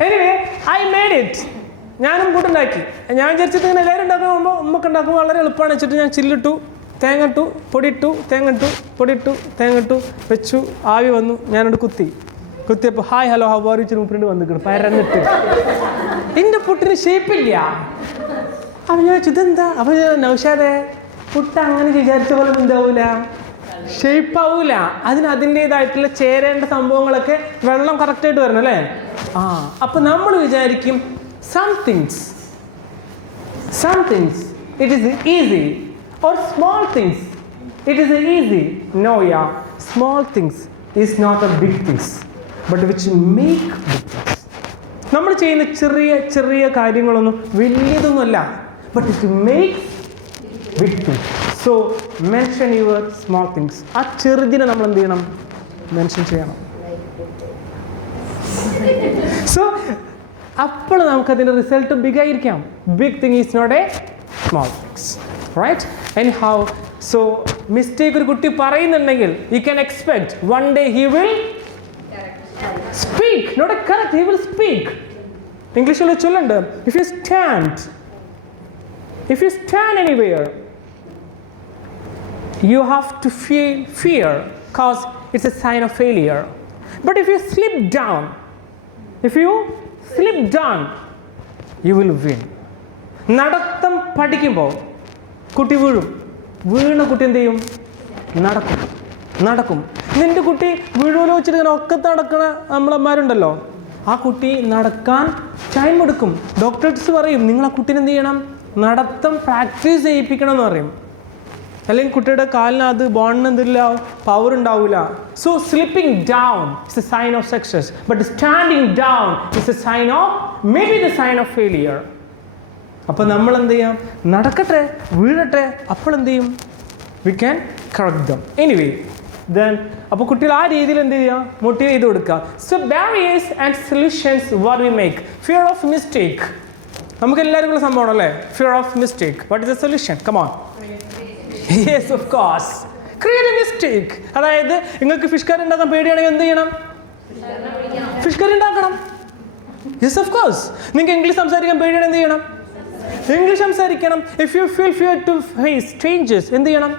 Anyway I made it. ഞാനും പുട്ടുണ്ടാക്കി. ഞാൻ വിചാരിച്ചിട്ട് ഇങ്ങനെ എല്ലാവരും ഉണ്ടാക്കുമ്പോൾ ഉമ്മക്ക് ഉണ്ടാക്കുമ്പോൾ വളരെ എളുപ്പമാണ് വെച്ചിട്ട് ഞാൻ ചില്ലിട്ടു, തേങ്ങട്ടു, പൊടിയിട്ടു, തേങ്ങട്ടു, പൊടിയിട്ടു, തേങ്ങട്ടു, വെച്ചു, ആവി വന്നു, ഞാനോട് കുത്തിയപ്പോൾ hi hello how are you മുപ്പിട്ട് വന്നിട്ട് പരന്നിട്ട് എൻ്റെ പുട്ടിന് ഷേപ്പില്ല. അപ്പം ഞാൻ ചോദിച്ചു ഇതെന്താ? അപ്പം നൗഷാദേ, പുട്ട് അങ്ങനെ വിചാരിച്ച പോലെ എന്താവൂല, ഷേപ്പ് ആവൂല. അതിൻ്റേതായിട്ടുള്ള ചേരേണ്ട സംഭവങ്ങളൊക്കെ വെള്ളം കറക്റ്റായിട്ട് വരണം അല്ലേ? അപ്പം നമ്മൾ വിചാരിക്കും some things it is easy, or small things it is easy. No, yeah, small things is not a big things, but which make big things. നമ്മൾ ചെയ്യുന്ന ചെറിയ ചെറിയ കാര്യങ്ങളൊന്നും വലിയതൊന്നുമല്ല, but it makes big things. So mention your small things. ആ ചെറുതിനെ നമ്മൾ എന്ത് ചെയ്യണം? മെൻഷൻ ചെയ്യണം. സോ അപ്പോൾ നമുക്കതിൻ്റെ റിസൾട്ട് ബിഗ് ആയിരിക്കാം. Big thing is not a small things, right? Anyhow, so mistake ഒരു കുട്ടി പറയുന്നുണ്ടെങ്കിൽ you can expect one day he will speak, not a correct, he will speak. ഇംഗ്ലീഷിൽ ചൊല്ലുണ്ട്, if you stand anywhere you have to feel fear because it's a sign of failure. But if you slip down, you will win. നടത്തം പഠിക്കുമ്പോൾ കുട്ടി വീണ കുട്ടി എന്ത് ചെയ്യും? നടക്കും. നിന്റെ കുട്ടി വീഴുമല്ലോ വെച്ചിട്ട് ഇങ്ങനെ ഒക്കത്ത് നടക്കണ നമ്മളമ്മമാരുണ്ടല്ലോ, ആ കുട്ടി നടക്കാൻ ടൈം എടുക്കും. ഡോക്ടേഴ്സ് പറയും നിങ്ങൾ ആ കുട്ടീനെ എന്ത് ചെയ്യണം? നടത്തം പ്രാക്ടീസ് ചെയ്യിപ്പിക്കണം എന്ന് പറയും. അല്ലെങ്കിൽ കുട്ടിയുടെ കാലിനകത്ത് ബോണിന് എന്തില്ല, പവർ ഉണ്ടാവില്ല. So slipping down is a sign of success, but standing down is a sign of may be the sign of failure. അപ്പോൾ നമ്മൾ എന്ത് ചെയ്യാം? നടക്കട്ടെ, വീഴട്ടെ, അപ്പോൾ എന്ത് ചെയ്യും? We can correct them. Anyway then അപ്പോൾ കുട്ടികൾ ആ രീതിയിൽ എന്ത് ചെയ്യുക? മോട്ടിവേറ്റ് ചെയ്ത് കൊടുക്കുക. So barriers and solutions what we make. Fear of mistake നമുക്ക് എല്ലാവരും ഉള്ള സംഭവമാണ് അല്ലേ? Fear of mistake. What is the solution? Come on. Yes, of course. Create a mistake. അതായത് നിങ്ങൾക്ക് ഫിഷ് കറി ഉണ്ടാക്കാൻ പേടിയാണെങ്കിൽ എന്ത് ചെയ്യണം? ഫിഷ് കറി ഉണ്ടാക്കണം. Yes, of course. നിങ്ങൾക്ക് ഇംഗ്ലീഷ് സംസാരിക്കാൻ പേടിയാണെങ്കിൽ എന്ത് ചെയ്യണം? ഇംഗ്ലീഷ് സംസാരിക്കണം. If you feel fear to face strangers, എന്ത് ചെയ്യണം?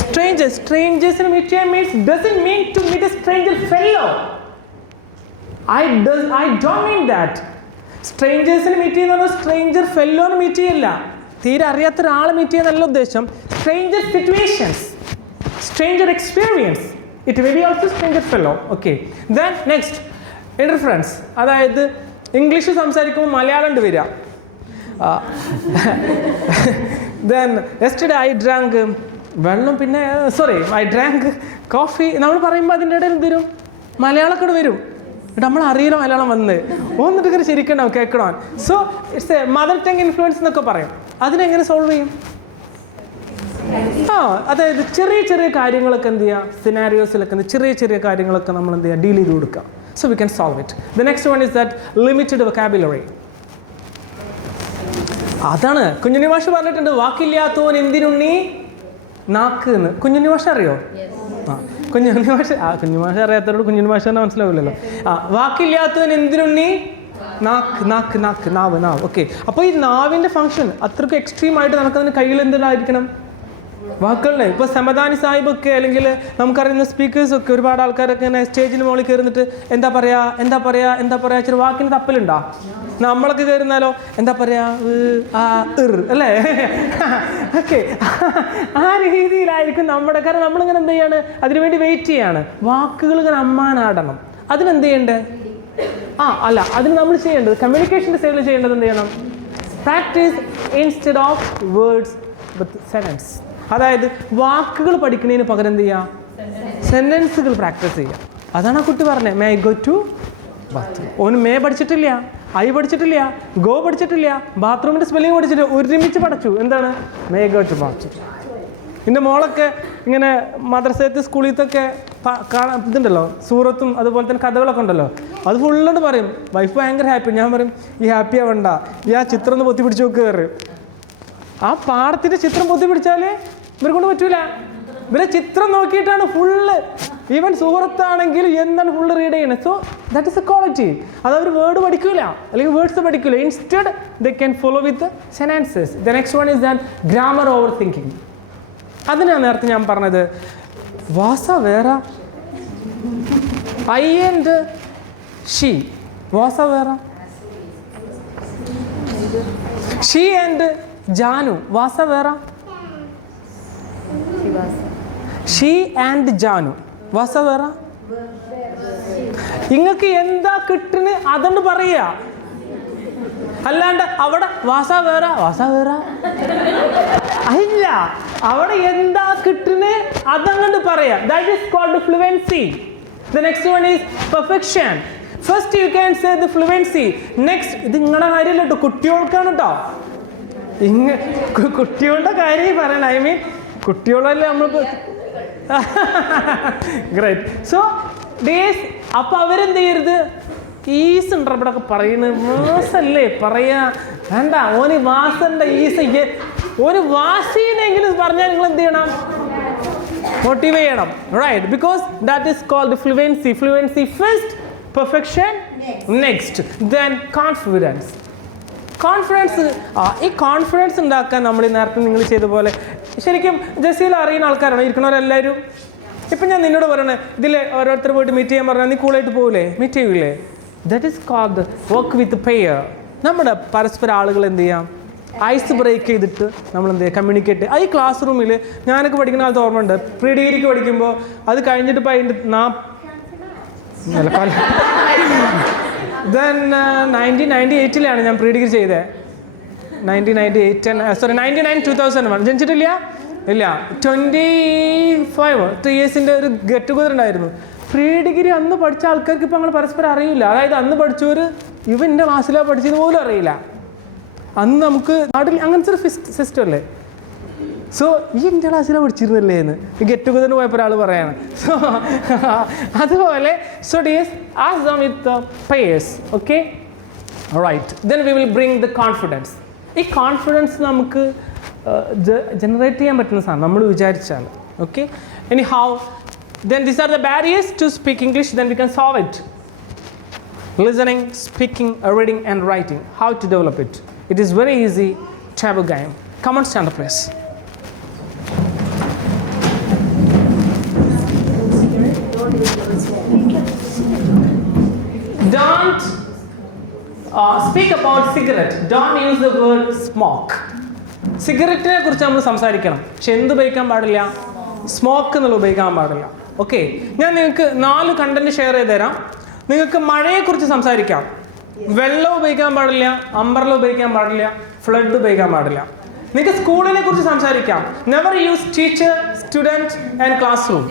സ്ട്രേഞ്ചേഴ്സിന് മീറ്റ് ചെയ്യാൻ means doesn't mean to meet a stranger fellow. I don't mean that. സ്ട്രേഞ്ചേഴ്സിന് മീറ്റ് ചെയ്യുന്ന സ്ട്രേഞ്ചർ ഫെല്ലോന് മീറ്റ് ചെയ്യില്ല. തീരെ അറിയാത്ത ഒരാളെ മീറ്റ് ചെയ്യുന്നതല്ല ഉദ്ദേശം. Stranger situations, stranger experience, it may be also stranger fellow. Okay, then next interference. അതായത് ഇംഗ്ലീഷ് സംസാരിക്കുമ്പോൾ മലയാളം ഉണ്ട് വരിക. ദെൻ യെസ്റ്റർഡേ ഐ ഡ്രാങ്ക് വെള്ളം, പിന്നെ ഐ ഡ്രാങ്ക് കോഫി. നമ്മൾ പറയുമ്പോൾ അതിൻ്റെ ഇടയിൽ എന്ത് വരും? മലയാളമൊക്കെ വരും. നമ്മൾ അറിയില്ല മലയാളം വന്ന് ഒന്നിട്ട് ഇങ്ങനെ ശരിക്കുണ്ടാവും കേൾക്കണോ. So it's A mother tongue influence എന്നൊക്കെ പറയും. അതിനെങ്ങനെ സോൾവ് ചെയ്യും? അതായത് ചെറിയ ചെറിയ കാര്യങ്ങളൊക്കെ എന്ത് ചെയ്യുക? സിനാരിയോസിലൊക്കെ ചെറിയ ചെറിയ കാര്യങ്ങളൊക്കെ നമ്മൾ എന്ത് ചെയ്യുക? ഡീൽ ചെയ്ത് കൊടുക്കുക. So we can solve it. The next one is that limited vocabulary. അതാണ് കുഞ്ഞുണ്ണി മാഷ് പറഞ്ഞിട്ടുണ്ട്, വാക്കില്ലാത്തവൻ എന്തിനുണ്ണി നാക്ക് എന്ന്. കുഞ്ഞുണ്ണി മാഷ് അറിയോ? കുഞ്ഞുണ്ണി മാഷ അറിയാത്തവരോട് കുഞ്ഞുണ്ണി മാഷ തന്നെ മനസ്സിലാവില്ലല്ലോ. വാക്കില്ലാത്തവൻ എന്തിനുണ്ണി? നാവ്. ഓക്കെ, അപ്പോൾ ഈ നാവിൻ്റെ ഫംഗ്ഷൻ അത്രയ്ക്ക് എക്സ്ട്രീം ആയിട്ട് നമുക്കതിന് കയ്യിൽ എന്തെല്ലായിരിക്കണം? വാക്കുകളുടെ. ഇപ്പോൾ സമദാനി സാഹിബൊക്കെ അല്ലെങ്കിൽ നമുക്കറിയുന്ന സ്പീക്കേഴ്സൊക്കെ ഒരുപാട് ആൾക്കാരൊക്കെ ഇങ്ങനെ സ്റ്റേജിന് മുകളിൽ കയറുന്നിട്ട് എന്താ പറയുക ഇച്ചിരി വാക്കിന് തപ്പലുണ്ടോ? നമ്മളൊക്കെ കയറുന്നാലോ എന്താ പറയുക? അല്ലേ? ഓക്കെ, ആ രീതിയിലായിരിക്കും നമ്മുടെ. കാരണം നമ്മളിങ്ങനെ എന്ത് ചെയ്യാണ്? അതിനുവേണ്ടി വെയിറ്റ് ചെയ്യാണ്. വാക്കുകൾ ഇങ്ങനെ അമ്മാനാടണം. അതിനെന്ത് ചെയ്യണ്ടേ? അതിന് നമ്മൾ ചെയ്യേണ്ടത് കമ്മ്യൂണിക്കേഷൻ്റെ സൈഡിൽ ചെയ്യേണ്ടത് എന്ത് ചെയ്യണം? Practice instead of words with sentence. അതായത് വാക്കുകൾ പഠിക്കുന്നതിന് പകരം എന്ത് ചെയ്യുക? സെൻറ്റൻസുകൾ പ്രാക്ടീസ് ചെയ്യുക. അതാണ് ആ കുട്ടി പറഞ്ഞത്, may I go to bathroom. ഓന് മേ പഠിച്ചിട്ടില്ല, ഐ പഠിച്ചിട്ടില്ല, ഗോ പഠിച്ചിട്ടില്ല, ബാത്റൂമിൻ്റെ സ്പെല്ലിങ് പഠിച്ചിട്ട് ഒരുമിച്ച് പഠിച്ചു. എന്താണ്? May go to bathroom. എൻ്റെ മോളൊക്കെ ഇങ്ങനെ മദ്രസത്തെ സ്കൂളിലത്തൊക്കെ കാണാൻ ഇതുണ്ടല്ലോ, സൂറത്തും അതുപോലെ തന്നെ കഥകളൊക്കെ ഉണ്ടല്ലോ, അത് ഫുള്ളോട് പറയും. വൈഫ് ഭയങ്കര ഹാപ്പി. ഞാൻ പറയും ഈ ഹാപ്പി ആവണ്ട, ഈ ആ ചിത്രം ഒന്ന് പൊത്തി പിടിച്ച് നോക്കുക പറയും. ആ പാടത്തിൻ്റെ ചിത്രം പൊത്തി പിടിച്ചാൽ ഇവരെ കൊണ്ട് പറ്റൂല. ഇവരെ ചിത്രം നോക്കിയിട്ടാണ് ഫുള്ള്, ഈവൻ സൂറത്താണെങ്കിൽ എന്താണ് ഫുള്ള് റീഡ് ചെയ്യണത്. So that is a quality. അത് അവർ വേർഡ് പഠിക്കൂല, അല്ലെങ്കിൽ വേർഡ്സ് പഠിക്കൂല. Instead they can follow with sentences. The next one is that grammar over thinking. അതിനാണ് നേരത്തെ ഞാൻ പറഞ്ഞത്, വാസ വേറ, ഐ ആൻഡ് ഷീ. വാസ വേറ, ഷീ ആൻഡ് ജാനു. വാസ വേറ, ഷീ ആൻഡ് ജാനു. വാസ വേറ. നിങ്ങൾക്ക് എന്താ കിട്ടുന്നത് അതുകൊണ്ട് പറയുക, അല്ലാണ്ട് അവിടെ വാസ വേറ വാസ വേറ ഇല്ല. അവിടെ എന്താ കിട്ടുന്നത് അതങ്ങോട്ട് പറയാ. That is called fluency. The next one is perfection. First you can say the fluency. Next, ഇത് നിങ്ങളുടെ കാര്യമല്ല കേട്ടോ, കുട്ടികൾക്കാണ് കേട്ടോ. കുട്ടികളുടെ കാര്യം പറയണം. ഐ മീൻ കുട്ടികളല്ലേ നമ്മളിപ്പോൾ. ഗ്രേറ്റ്. So days. അപ്പോൾ അവരെന്ത് ചെയ്യരുത്, ഈസ് ഉണ്ട് ഇവിടെയൊക്കെ പറയുന്നത്. മാസല്ലേ പറയാ, വേണ്ട ഓന് വാസന്റെ ഈസ്, ഒരു വാസീനെങ്കിലും പറഞ്ഞാൽ നിങ്ങൾ എന്ത് ചെയ്യണം, മോട്ടിവേറ്റ് ചെയ്യണം. Right, because that is called fluency. Fluency first, perfection next, then confidence. Confidence. ഈ കോൺഫിഡൻസ് ഉണ്ടാക്കാൻ നമ്മൾ നേരത്തെ നിങ്ങൾ ചെയ്ത പോലെ ശരിക്കും ജസീൽ അറിയുന്ന ആൾക്കാരാണ് ഇരിക്കണവരെല്ലാവരും. ഇപ്പം ഞാൻ നിന്നോട് പറയണേ, ഇതിൽ ഓരോരുത്തർ പോയിട്ട് മീറ്റ് ചെയ്യാൻ പറഞ്ഞാൽ നീ കൂളായിട്ട് പോകില്ലേ, മീറ്റ് ചെയ്യൂലേ? That is called work with pair. നമ്മുടെ പരസ്പരം ആളുകൾ എന്ത് ചെയ്യാം, ഐസ് ബ്രേക്ക് ചെയ്തിട്ട് നമ്മൾ എന്ത് ചെയ്യുക, കമ്മ്യൂണിക്കേറ്റ്. ഈ ക്ലാസ് റൂമിൽ ഞാനൊക്കെ പഠിക്കുന്ന കാലത്ത് ഓർമ്മയുണ്ട്, പ്രീ ഡിഗ്രിക്ക് പഠിക്കുമ്പോൾ അത് കഴിഞ്ഞിട്ട് ഇപ്പോൾ അതിൻ്റെ ദെൻ 1998 ഞാൻ പ്രീ ഡിഗ്രി ചെയ്തത്. 1999 ജനിച്ചിട്ടില്ല, ഇല്ല 3 ഇയേഴ്സിൻ്റെ ഒരു ഗെറ്റ് ടുഗദർ ഉണ്ടായിരുന്നു. പ്രീ ഡിഗ്രി അന്ന് പഠിച്ച ആൾക്കാർക്ക് ഇപ്പോൾ നമ്മൾ പരസ്പരം അറിയില്ല. അതായത് അന്ന് പഠിച്ചവർ ഇവൻ്റെ ക്ലാസ്സിലാണ് പഠിച്ചത് പോലും അറിയില്ല. അന്ന് നമുക്ക് നാട്ടിൽ അങ്ങനത്തെ ഒരു സിസ്റ്റം അല്ലേ. സോ ഈ എൻ്റെ ക്ലാസ്സിലാണ് പഠിച്ചിരുന്നല്ലേ എന്ന് ഈ ഗെറ്റ് ടുഗദറിന് പോയപ്പോൾ ഒരാൾ പറയാണ്. സോ അതുപോലെ so dears ask them with pairs. Okay, right. Then we will bring the confidence. ഈ കോൺഫിഡൻസ് നമുക്ക് ജനറേറ്റ് ചെയ്യാൻ പറ്റുന്ന സാധനം നമ്മൾ വിചാരിച്ചാൽ. ഓക്കെ, ഇനി how, then these are the barriers to speak English, then we can solve it. Listening, speaking, reading and writing. How to develop it? It is very easy to have a game. Come on, stand up please. Don't speak about cigarette. Don't use the word smoke. സിഗരറ്റിനെ കുറിച്ച് നമ്മൾ സംസാരിക്കണം, പക്ഷെ എന്ത് ഉപയോഗിക്കാൻ പാടില്ല, സ്മോക്ക് എന്നുള്ള ഉപയോഗിക്കാൻ പാടില്ല. ഓക്കെ, ഞാൻ നിങ്ങൾക്ക് 4 കണ്ടന്റ് ഷെയർ ചെയ്ത് തരാം. നിങ്ങൾക്ക് മഴയെക്കുറിച്ച് സംസാരിക്കാം, വെള്ളം ഉപയോഗിക്കാൻ പാടില്ല, അംബ്രല്ല ഉപയോഗിക്കാൻ പാടില്ല, ഫ്ലഡ് ഉപയോഗിക്കാൻ പാടില്ല. നിങ്ങൾക്ക് സ്കൂളിനെ കുറിച്ച് സംസാരിക്കാം, never use teacher, student and class room.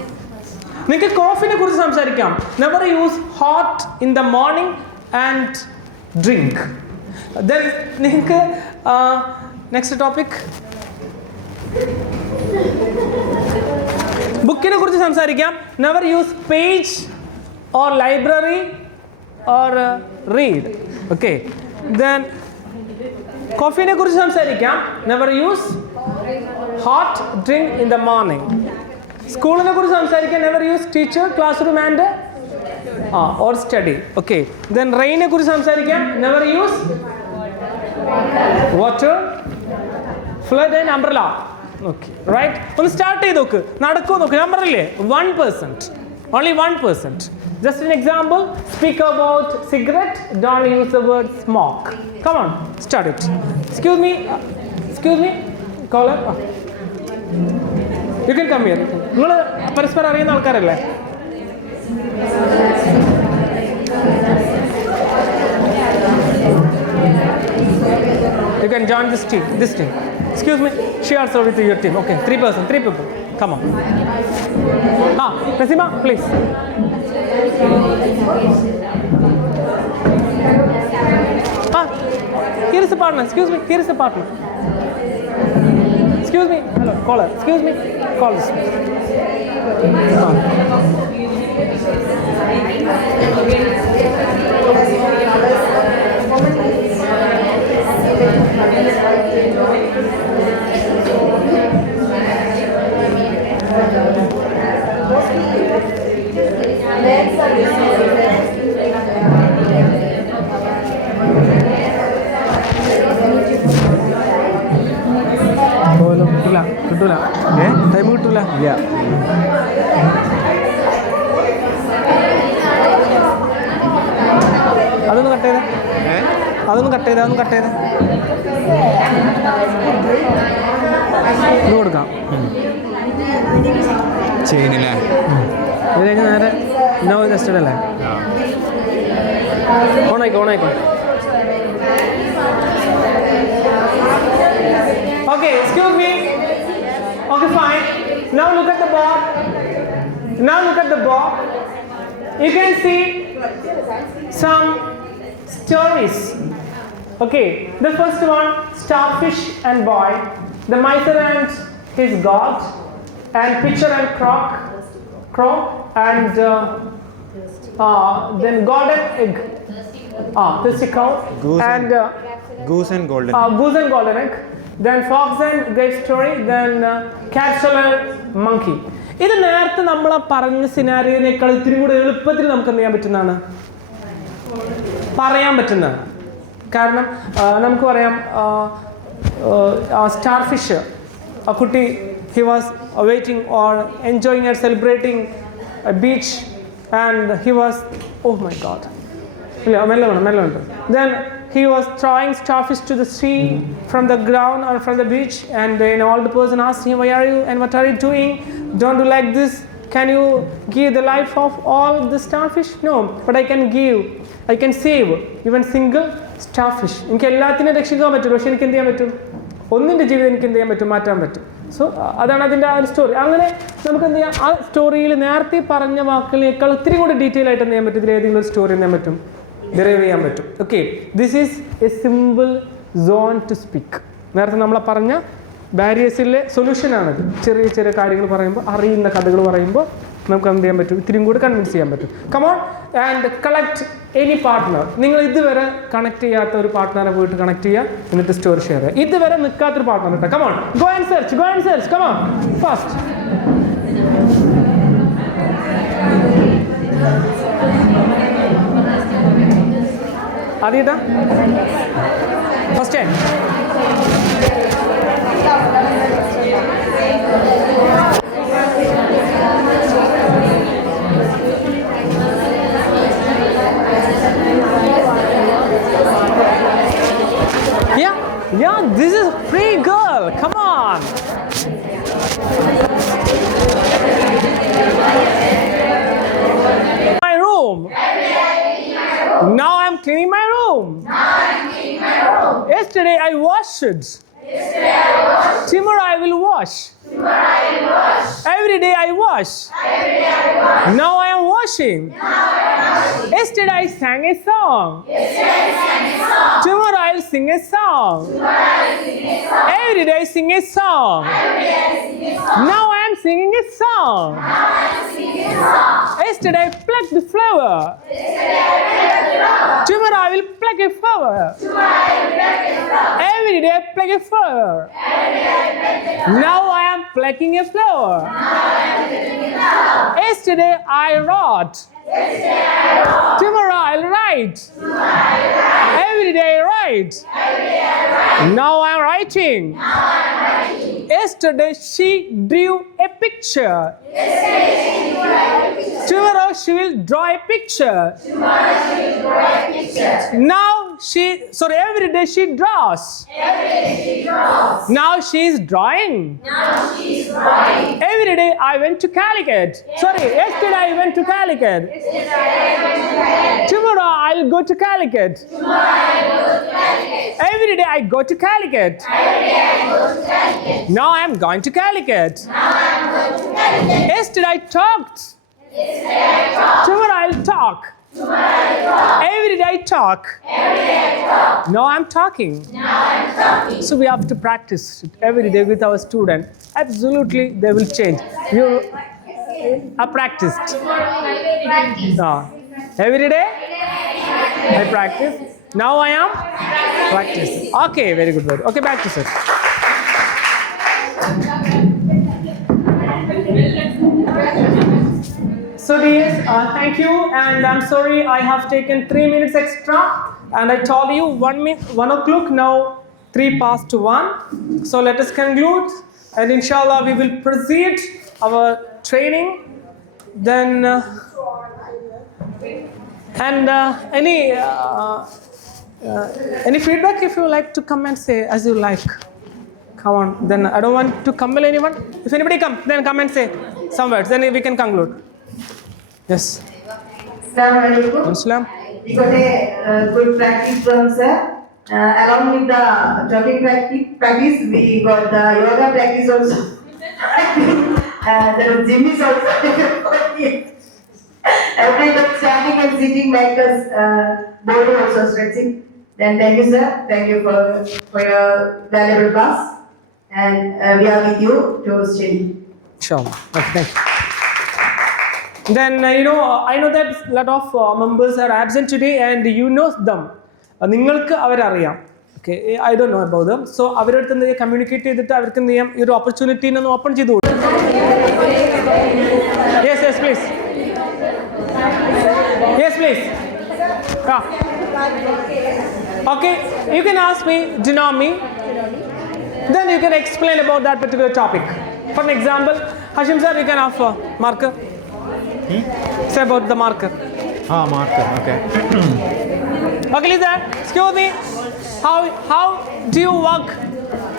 നിങ്ങൾക്ക് കോഫിനെ കുറിച്ച് സംസാരിക്കാം, never use hot in the morning and drink. Then നിങ്ങൾക്ക് നെക്സ്റ്റ് ടോപ്പിക്, ബുക്കിനെ കുറിച്ച് സംസാരിക്കാം, never use page or library or read. Okay, then കോഫീനെ കുറിച്ച് സംസാരിക്കാം, never use hot drink in the morning. സ്കൂളിനെ കുറിച്ച് സംസാരിക്കാം, never use teacher, class room and or study. Okay, then റെയിനെ കുറിച്ച് സംസാരിക്കാം, never use water, flood and umbrella. Okay, right. ഒന്ന് സ്റ്റാർട്ട് ചെയ്ത് നോക്ക്, നടക്കുമോ നോക്ക്. ഞാൻ പറഞ്ഞില്ലേ 1%, only 1%. Just an example, speak about cigarette, don't use the word smoke. Come on, start it. Excuse me, caller. You can come here. നിങ്ങൾ പരസ്പരം അറിയുന്ന ആൾക്കാരല്ലേ? You can join this team. Excuse me, she also with your team. Okay, 3 people. Come on. Nasima, please. Here is the partner. Excuse me. Here is the partner. Excuse me. Hello, caller. Excuse me. Call this. കിട്ടൂല ടൈം കിട്ടൂല. ഇല്ല. അതൊന്ന് കട്ട് ചെയ്തേ. അതൊന്ന് കട്ട് ചെയ്തേ. ഇത് കൊടുക്കാം. ചെയിനില്ലേ? ഇതിലേക്ക് നേരെ നോ ജസ്റ്റഡ് അല്ലേ? ഓണായിക്കോ. Okay, excuse me. Okay, fine. Now look at the board. You can see some stories. Okay, the first one, starfish and boy, the miser and his god, and pitcher and crow, and then golden egg. Thirsty cow. Goose and golden. Goose and golden egg. Then fox and great story. Then castle and monkey. ഇത് നേരത്തെ നമ്മൾ പറഞ്ഞ സിനാരിയോനേക്കാൾ ഇത്തിരി കൂടെ എളുപ്പത്തിൽ നമുക്ക് എന്ത് ചെയ്യാൻ പറ്റുന്നതാണ്, പറയാൻ പറ്റുന്നതാണ്. കാരണം നമുക്ക് പറയാം സ്റ്റാർഫിഷ്, a കുട്ടി, he was waiting or enjoying and celebrating a beach and he was, oh my god, മെല്ലെ വേണം. Then he was throwing starfish to the sea from the ground or from the beach, and an old person asked him, why are you and what are you doing? Don't do like this. Can you give the life of all the starfish? No, but I can save even single starfish. എനിക്ക് എല്ലാത്തിനെയും രക്ഷിക്കാൻ പറ്റും, പക്ഷെ എനിക്ക് എന്ത് ചെയ്യാൻ പറ്റും, ഒന്നിൻ്റെ ജീവിതം എനിക്ക് എന്ത് ചെയ്യാൻ പറ്റും, മാറ്റാൻ പറ്റും. സോ അതാണ് അതിൻ്റെ ആ ഒരു സ്റ്റോറി. അങ്ങനെ നമുക്ക് എന്ത് ചെയ്യാം, ആ സ്റ്റോറിയിൽ നേരത്തെ പറഞ്ഞ വാക്കുകളേക്കാൾ ഒത്തിരി കൂടി ഡീറ്റെയിൽ ആയിട്ട് എന്ത് ചെയ്യാൻ പറ്റും, ഇതിൽ ഏതെങ്കിലും ഒരു സ്റ്റോറി എന്ത് ചെയ്യാൻ പറ്റും, ഡെറൈവ് ചെയ്യാൻ പറ്റും. Okay, this is a simple zone to speak. നേരത്തെ നമ്മളെ പറഞ്ഞ ബാരിയേഴ്സിലെ സൊല്യൂഷനാണത്. ചെറിയ ചെറിയ കാര്യങ്ങൾ പറയുമ്പോൾ, അറിയുന്ന കഥകൾ പറയുമ്പോൾ നമുക്ക് എന്ത് ചെയ്യാൻ പറ്റും, ഇത്തിരിയും കൂടി കൺവിൻസ് ചെയ്യാൻ പറ്റും. Come on and collect any partner. നിങ്ങൾ ഇതുവരെ കണക്ട് ചെയ്യാത്ത ഒരു പാർട്ട്ണറെ പോയിട്ട് കണക്ട് ചെയ്യുക, എന്നിട്ട് സ്റ്റോറി ഷെയർ ചെയ്യുക. ഇതുവരെ നിൽക്കാത്തൊരു പാർട്ട്ണർ കേട്ടോ. Come on, go and search. Come on fast. ആദ്യമായിട്ടാ first time? Yeah, this is free girl. Come on. My room. Now I'm cleaning my room. Yesterday I washed. Tomorrow I will wash. Every day I wash. Now I am washing. Yesterday I sang a song. Tomorrow I'll sing a song. Every day I sing a song. Now I am singing a song. Yesterday I plucked the flower. Tomorrow I will pluck a flower. Every day I pluck a flower. Now I am plucking a flower. Yesterday I wrote. Tomorrow I'll write. Every day I write. Now I'm writing. Yesterday she drew a picture. Tomorrow she will draw a picture. Every day she draws. Now she is drawing. Every day I went to Calicut. Yesterday I went to Calicut. Tomorrow I'll go to Calicut. Every day I go to Calicut. Now I'm going to Calicut. Yesterday I talked. Tomorrow I'll talk. Every day I talk. Now I'm talking. So we have to practice it every day with our student. Absolutely, they will change. You are practiced. Every day I practice. Now I am practice. Okay, very good word. Okay, back to sir. So dears, thank you, and I'm sorry I have taken 3 minutes extra, and I told you 1 o'clock, now 3 past 1. So let us conclude, and inshallah we will proceed our training. Then any feedback if you like to come and say as you like. Come on, then I don't want to compel anyone. If anybody come, then come and say some words, then we can conclude. Yes. Assalamualaikum. Islam. We got a good practice from sir. Along with the talking practice, we got the yoga practice also. The gym is also. Every time standing and sitting make us body also stretching. Then thank you sir. Thank you for your valuable class. And we are with you to study. Inshallah. Okay, thank you. Then I know that a lot of members are absent today, and you know them. നിങ്ങൾക്ക് അവരറിയാം. Okay, I don't know about them. So അവരടുത്ത് എന്ത് കമ്മ്യൂണിക്കേറ്റ് ചെയ്തിട്ട് അവർക്ക് എന്ത് ചെയ്യാം, ഈ ഒരു ഓപ്പർച്യൂണിറ്റി ഒന്ന് ഓപ്പൺ ചെയ്തു കൊടുക്കും. Yes, please. Yes, please. Okay, you can ask me, denote me. Then you can explain about that particular topic. For an example, Hashim sir, you can have marker. Say about the marker. Marker, okay. Okay, Lisa, excuse me. How do you work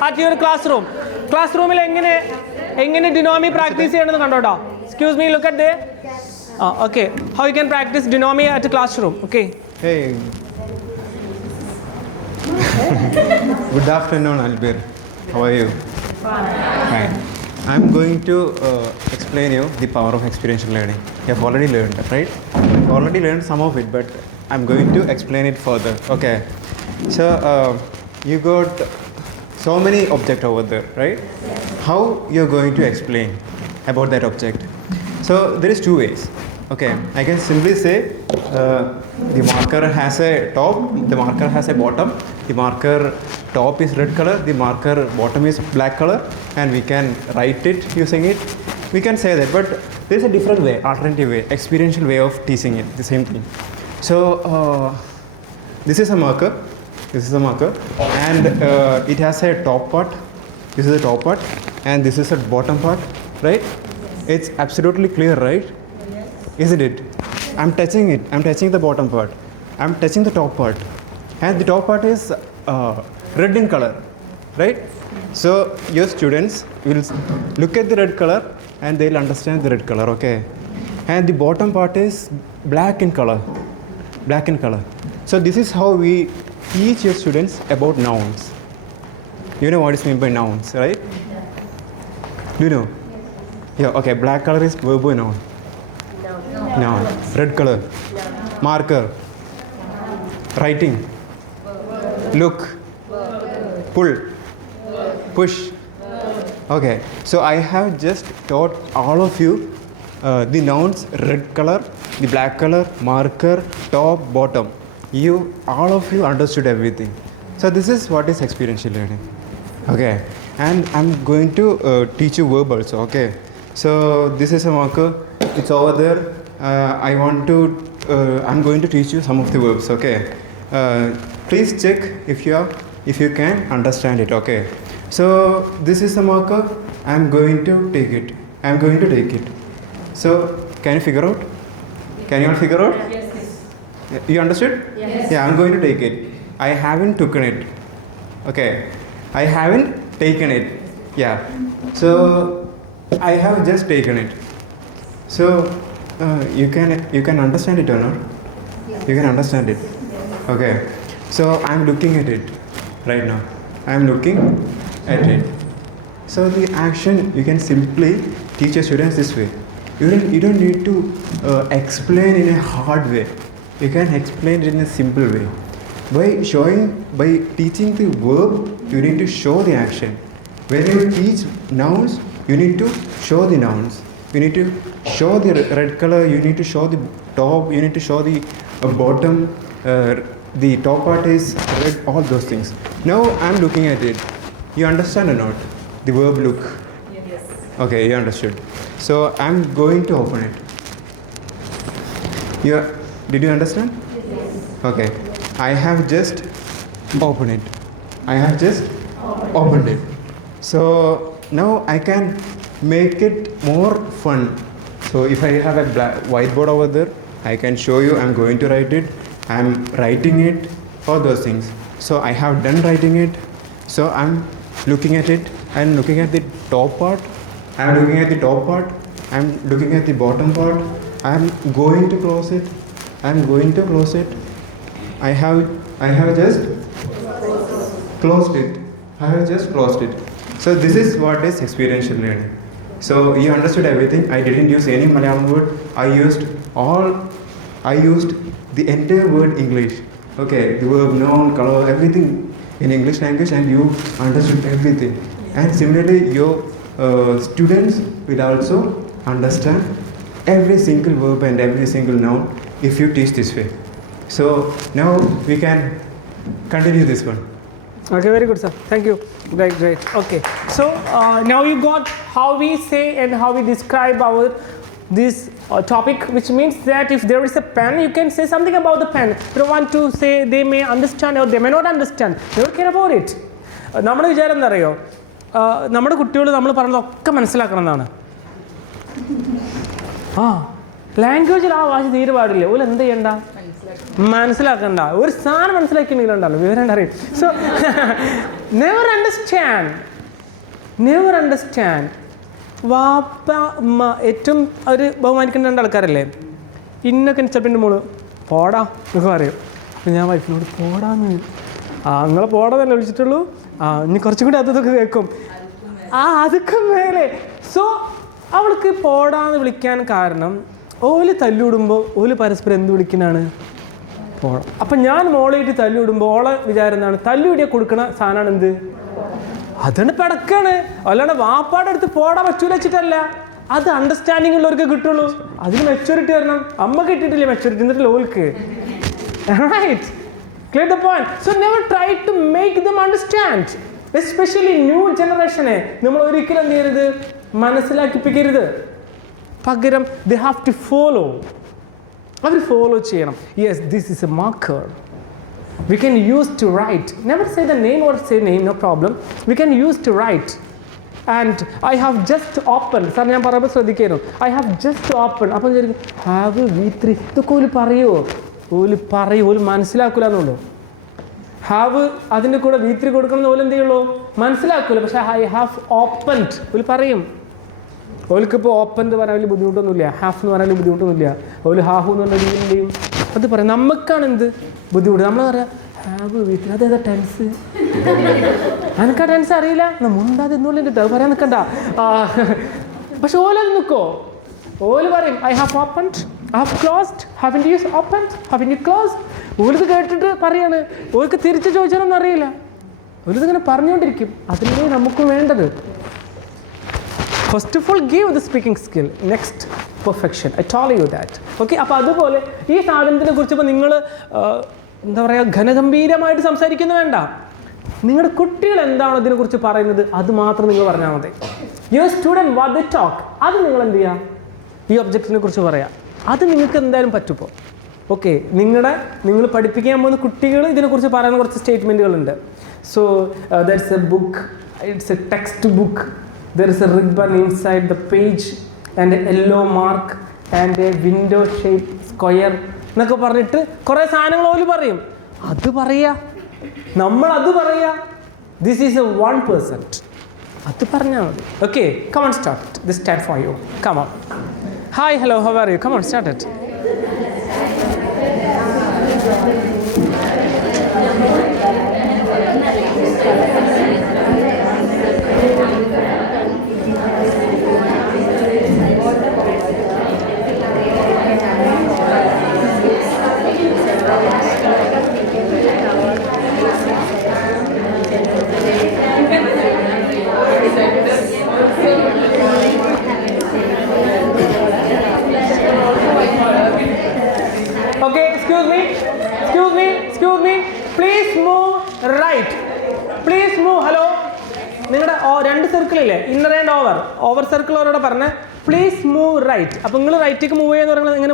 at your classroom? Classroom il engine denomi practice cheyannu kandoda. Excuse me, look at there. Okay. How you can practice denomi at a classroom? Okay. Hey. Good afternoon, Albir. How are you? Fine. I'm going to explain you the power of experiential learning. You have already learned, right? You've already learned some of it, but I'm going to explain it further. Okay. So you got so many objects over there, right? How you're going to explain about that object? So there is 2 ways. Okay, I can simply say the marker has a top, the marker has a bottom, the marker top is red color, the marker bottom is black color, and we can write it using it. We can say that, but there is a different way, alternative way, experiential way of teaching it, the same thing. So this is a marker, and it has a top part, this is the top part, and this is a bottom part, right? It's absolutely clear, right? Isn't it? I'm touching it. I'm touching the bottom part. I'm touching the top part. And the top part is red in color, right? So your students will look at the red color and they'll understand the red color, okay? And the bottom part is black in color. So this is how we teach your students about nouns. You know what is meant by nouns, right? Do you know? Yeah, okay. Black color is verb or noun? Noun. Red color. Marker. Writing. Look. Pull. Push. Okay. So I have just taught all of you the nouns red color, the black color, marker, top, bottom. All of you understood everything. So this is what is experiential learning. Okay. And I'm going to teach you verb also. Okay. So this is a marker. It's over there. I'm going to teach you some of the verbs. Okay. Please check if you can understand it. Okay. So this is the marker. I'm going to take it. So can you figure out? Can you all figure out? Yes. You understood? Yes. Yeah, I'm going to take it. I haven't taken it. Okay. I haven't taken it. Yeah. So I have just taken it. So you can understand it or not? Yes. You can understand it. Okay. So I'm looking at it right now. I'm looking at it. So the action you can simply teach your students this way. You don't need to explain in a hard way. you can explain it in a simple way. By teaching the verb, you need to show the action. When you teach nouns, you need to show the nouns. You need to show the red color, you need to show the top, you need to show the bottom, the top part is red, all those things. Now I'm looking at it. You understand or not? The verb look. Yes. Okay, you understood. So I'm going to open it. Did you understand? Yes. Okay. I have just opened it. I have just opened it. So now I can make it more fun. So if I have a whiteboard over there, I can show you. I'm going to write it. I'm writing it. All those things. So I have done writing it. So I'm looking at it. I'm looking at the top part. I'm looking at the top part. I'm looking at the bottom part. I'm going to close it. I'm going to close it. I have just closed it. I have just closed it. So this is what is experiential learning. So you understood everything. I didn't use any Malayalam word. I used the entire word English. Okay, the verb, noun, color, everything in English language, and you understood everything. And similarly, your students will also understand every single verb and every single noun if you teach this way. So now we can continue this one. Okay, very good, sir. Thank you. Great. Okay. So now you got how we say and how we describe this topic, which means that if there is a pen, you can say something about the pen. You don't want to say they may understand or they may not understand. They don't care about it. നമ്മുടെ വിചാരം എന്താ അറിയോ, നമ്മുടെ കുട്ടികൾ നമ്മൾ പറഞ്ഞതൊക്കെ മനസ്സിലാക്കണം എന്നാണ്. ലാംഗ്വേജിൽ ആ വാശി തീരെ പാടില്ല. ഓല് എന്ത് ചെയ്യണ്ട, മനസ്സിലാക്കണ്ട. ഒരു സാധനം മനസ്സിലാക്കിയിട്ടുണ്ടല്ലോ വിവരം അറിയും. So never understand. വാപ്പ അമ്മ ഏറ്റവും അവർ ബഹുമാനിക്കേണ്ട രണ്ട് ആൾക്കാരല്ലേ. ഇന്നൊക്കെ ചെപ്പിൻ്റെ മോള് പോടാ എന്നൊക്കെ പറയും. അപ്പം ഞാൻ വൈഫിനോട് പോടാന്ന്, നിങ്ങളെ പോടാന്നല്ലേ വിളിച്ചിട്ടുള്ളൂ, ഇനി കുറച്ചും കൂടി അതൊക്കെ കേൾക്കും, അതൊക്കെ മേലെ. സോ അവൾക്ക് പോടാന്ന് വിളിക്കാൻ കാരണം ഓല് തല്ലുവിടുമ്പോൾ ഓല് പരസ്പരം എന്ത് വിളിക്കുന്നതാണ്, പോട. അപ്പം ഞാൻ മോളായിട്ട് തല്ലുവിടുമ്പോൾ ഓളെ വിചാരം എന്താണ്, തല്ലുവിടിയെ കൊടുക്കണ സാധനമാണ് എന്ത്, അതാണ് പിടക്കാണ്. അല്ലാണ്ട് വാപ്പാടെ അടുത്ത് പോടാൻ പറ്റൂല വെച്ചിട്ടല്ല. അത് അണ്ടർസ്റ്റാൻഡിങ് ഉള്ളവർക്ക് കിട്ടുള്ളൂ. അതിന് മെച്യൂരിറ്റി വരണം. അമ്മ കിട്ടിയിട്ടില്ലേ മെച്യൂരിറ്റി, എന്നിട്ട് ഓൾക്ക്. Right, clear the point. So never try to make them understand. Especially new ജനറേഷനെ നമ്മൾ ഒരിക്കലും എന്ത് ചെയ്യരുത്, മനസ്സിലാക്കിപ്പിക്കരുത്. പകരം ദേ ഹാവ് ടു ഫോളോ. അവർ ഫോളോ ചെയ്യണം. Yes, this is a marker. We can use to write. Never say the name or say name, no problem. We can use to write. And I have just opened. Sir, ഞാൻ പറയുമ്പോൾ ശ്രദ്ധിക്കുന്നു. I have just opened. അപ്പം ശരിക്കും have V3 ഇതൊക്കെ ഓല് പറയുമോ, ഓല് മനസ്സിലാക്കില്ല എന്നുള്ളൂ. ഹാവ് അതിൻ്റെ കൂടെ V3 കൊടുക്കണം ഓല് എന്ത് ചെയ്യുള്ളൂ, മനസ്സിലാക്കില്ല. പക്ഷേ I have opened ഓല് പറയും. ഓൽക്കിപ്പോൾ ഓപ്പൺ എന്ന് പറയാൻ വലിയ ബുദ്ധിമുട്ടൊന്നുമില്ല, ഹാഫ് എന്ന് പറയാൻ വലിയ ബുദ്ധിമുട്ടൊന്നുമില്ല. ഓല് ഹാഫ് എന്ന് പറഞ്ഞ രീതിയിലും അത് പറയും. നമുക്കാണ് എന്ത് ബുദ്ധിമുട്ട്. നമ്മൾ പറയാം ഹാവ് വീട്ടിൽ, അതേതാ ടെൻസ്, എനിക്ക് ആ ടെൻസ് അറിയില്ല, മുണ്ടാതെ എന്നുള്ളിട്ട് അത് പറയാൻ നിൽക്കണ്ട. പക്ഷെ ഓലത് നിൽക്കോ, ഓല് പറയും I have opened, I have closed, haven't you opened, haven't you closed. ഓലിത് കേട്ടിട്ട് പറയാണ്, ഓർക്ക് തിരിച്ച് ചോദിച്ചാലൊന്നും അറിയില്ല. ഓലിതിങ്ങനെ പറഞ്ഞുകൊണ്ടിരിക്കും. അതിലേ നമുക്ക് വേണ്ടത്. First of all, give the speaking skill. Next, perfection. I told you that. Okay, അപ്പോൾ അതുപോലെ ഈ സാധനത്തിനെ കുറിച്ച് ഇപ്പോൾ നിങ്ങൾ എന്താ പറയുക, ഘനഗംഭീരമായിട്ട് സംസാരിക്കുന്നത് വേണ്ട. നിങ്ങളുടെ കുട്ടികൾ എന്താണോ ഇതിനെക്കുറിച്ച് പറയുന്നത് അത് മാത്രം നിങ്ങൾ പറഞ്ഞാൽ മതി. Your student what they talk, അത് നിങ്ങൾ എന്ത് ചെയ്യുക, ഈ ഒബ്ജക്റ്റിനെ കുറിച്ച് പറയുക. അത് നിങ്ങൾക്ക് എന്തായാലും പറ്റുമ്പോൾ. ഓക്കെ, നിങ്ങൾ പഠിപ്പിക്കാൻ പോകുന്ന കുട്ടികൾ ഇതിനെക്കുറിച്ച് പറയുന്ന കുറച്ച് സ്റ്റേറ്റ്മെൻറ്റുകളുണ്ട്. So that's a book, it's a text book. There is a ribbon inside the page and a yellow mark and a window shaped square എന്നൊക്കെ പറഞ്ഞിട്ട് കുറേ സാധനങ്ങൾ ഓല് പറയും. അത് പറയുക, നമ്മളത് പറയുക. This is A 1%. അത് പറഞ്ഞാൽ മതി. Okay, come on, start it. This time for you. Come on. Hi, hello, how are you? Come on, start it. നിങ്ങളുടെ രണ്ട് സർക്കിളില്ലേ, ഇന്നർ ആൻഡ് ഓവർ സർക്കിൾ അവരോട് പറഞ്ഞ് പ്ലീസ് മൂവ് റൈറ്റ്. അപ്പോൾ നിങ്ങൾ റൈറ്റിലേക്ക് മൂവ് ചെയ്യുന്ന പറയുന്നത് ഇങ്ങനെ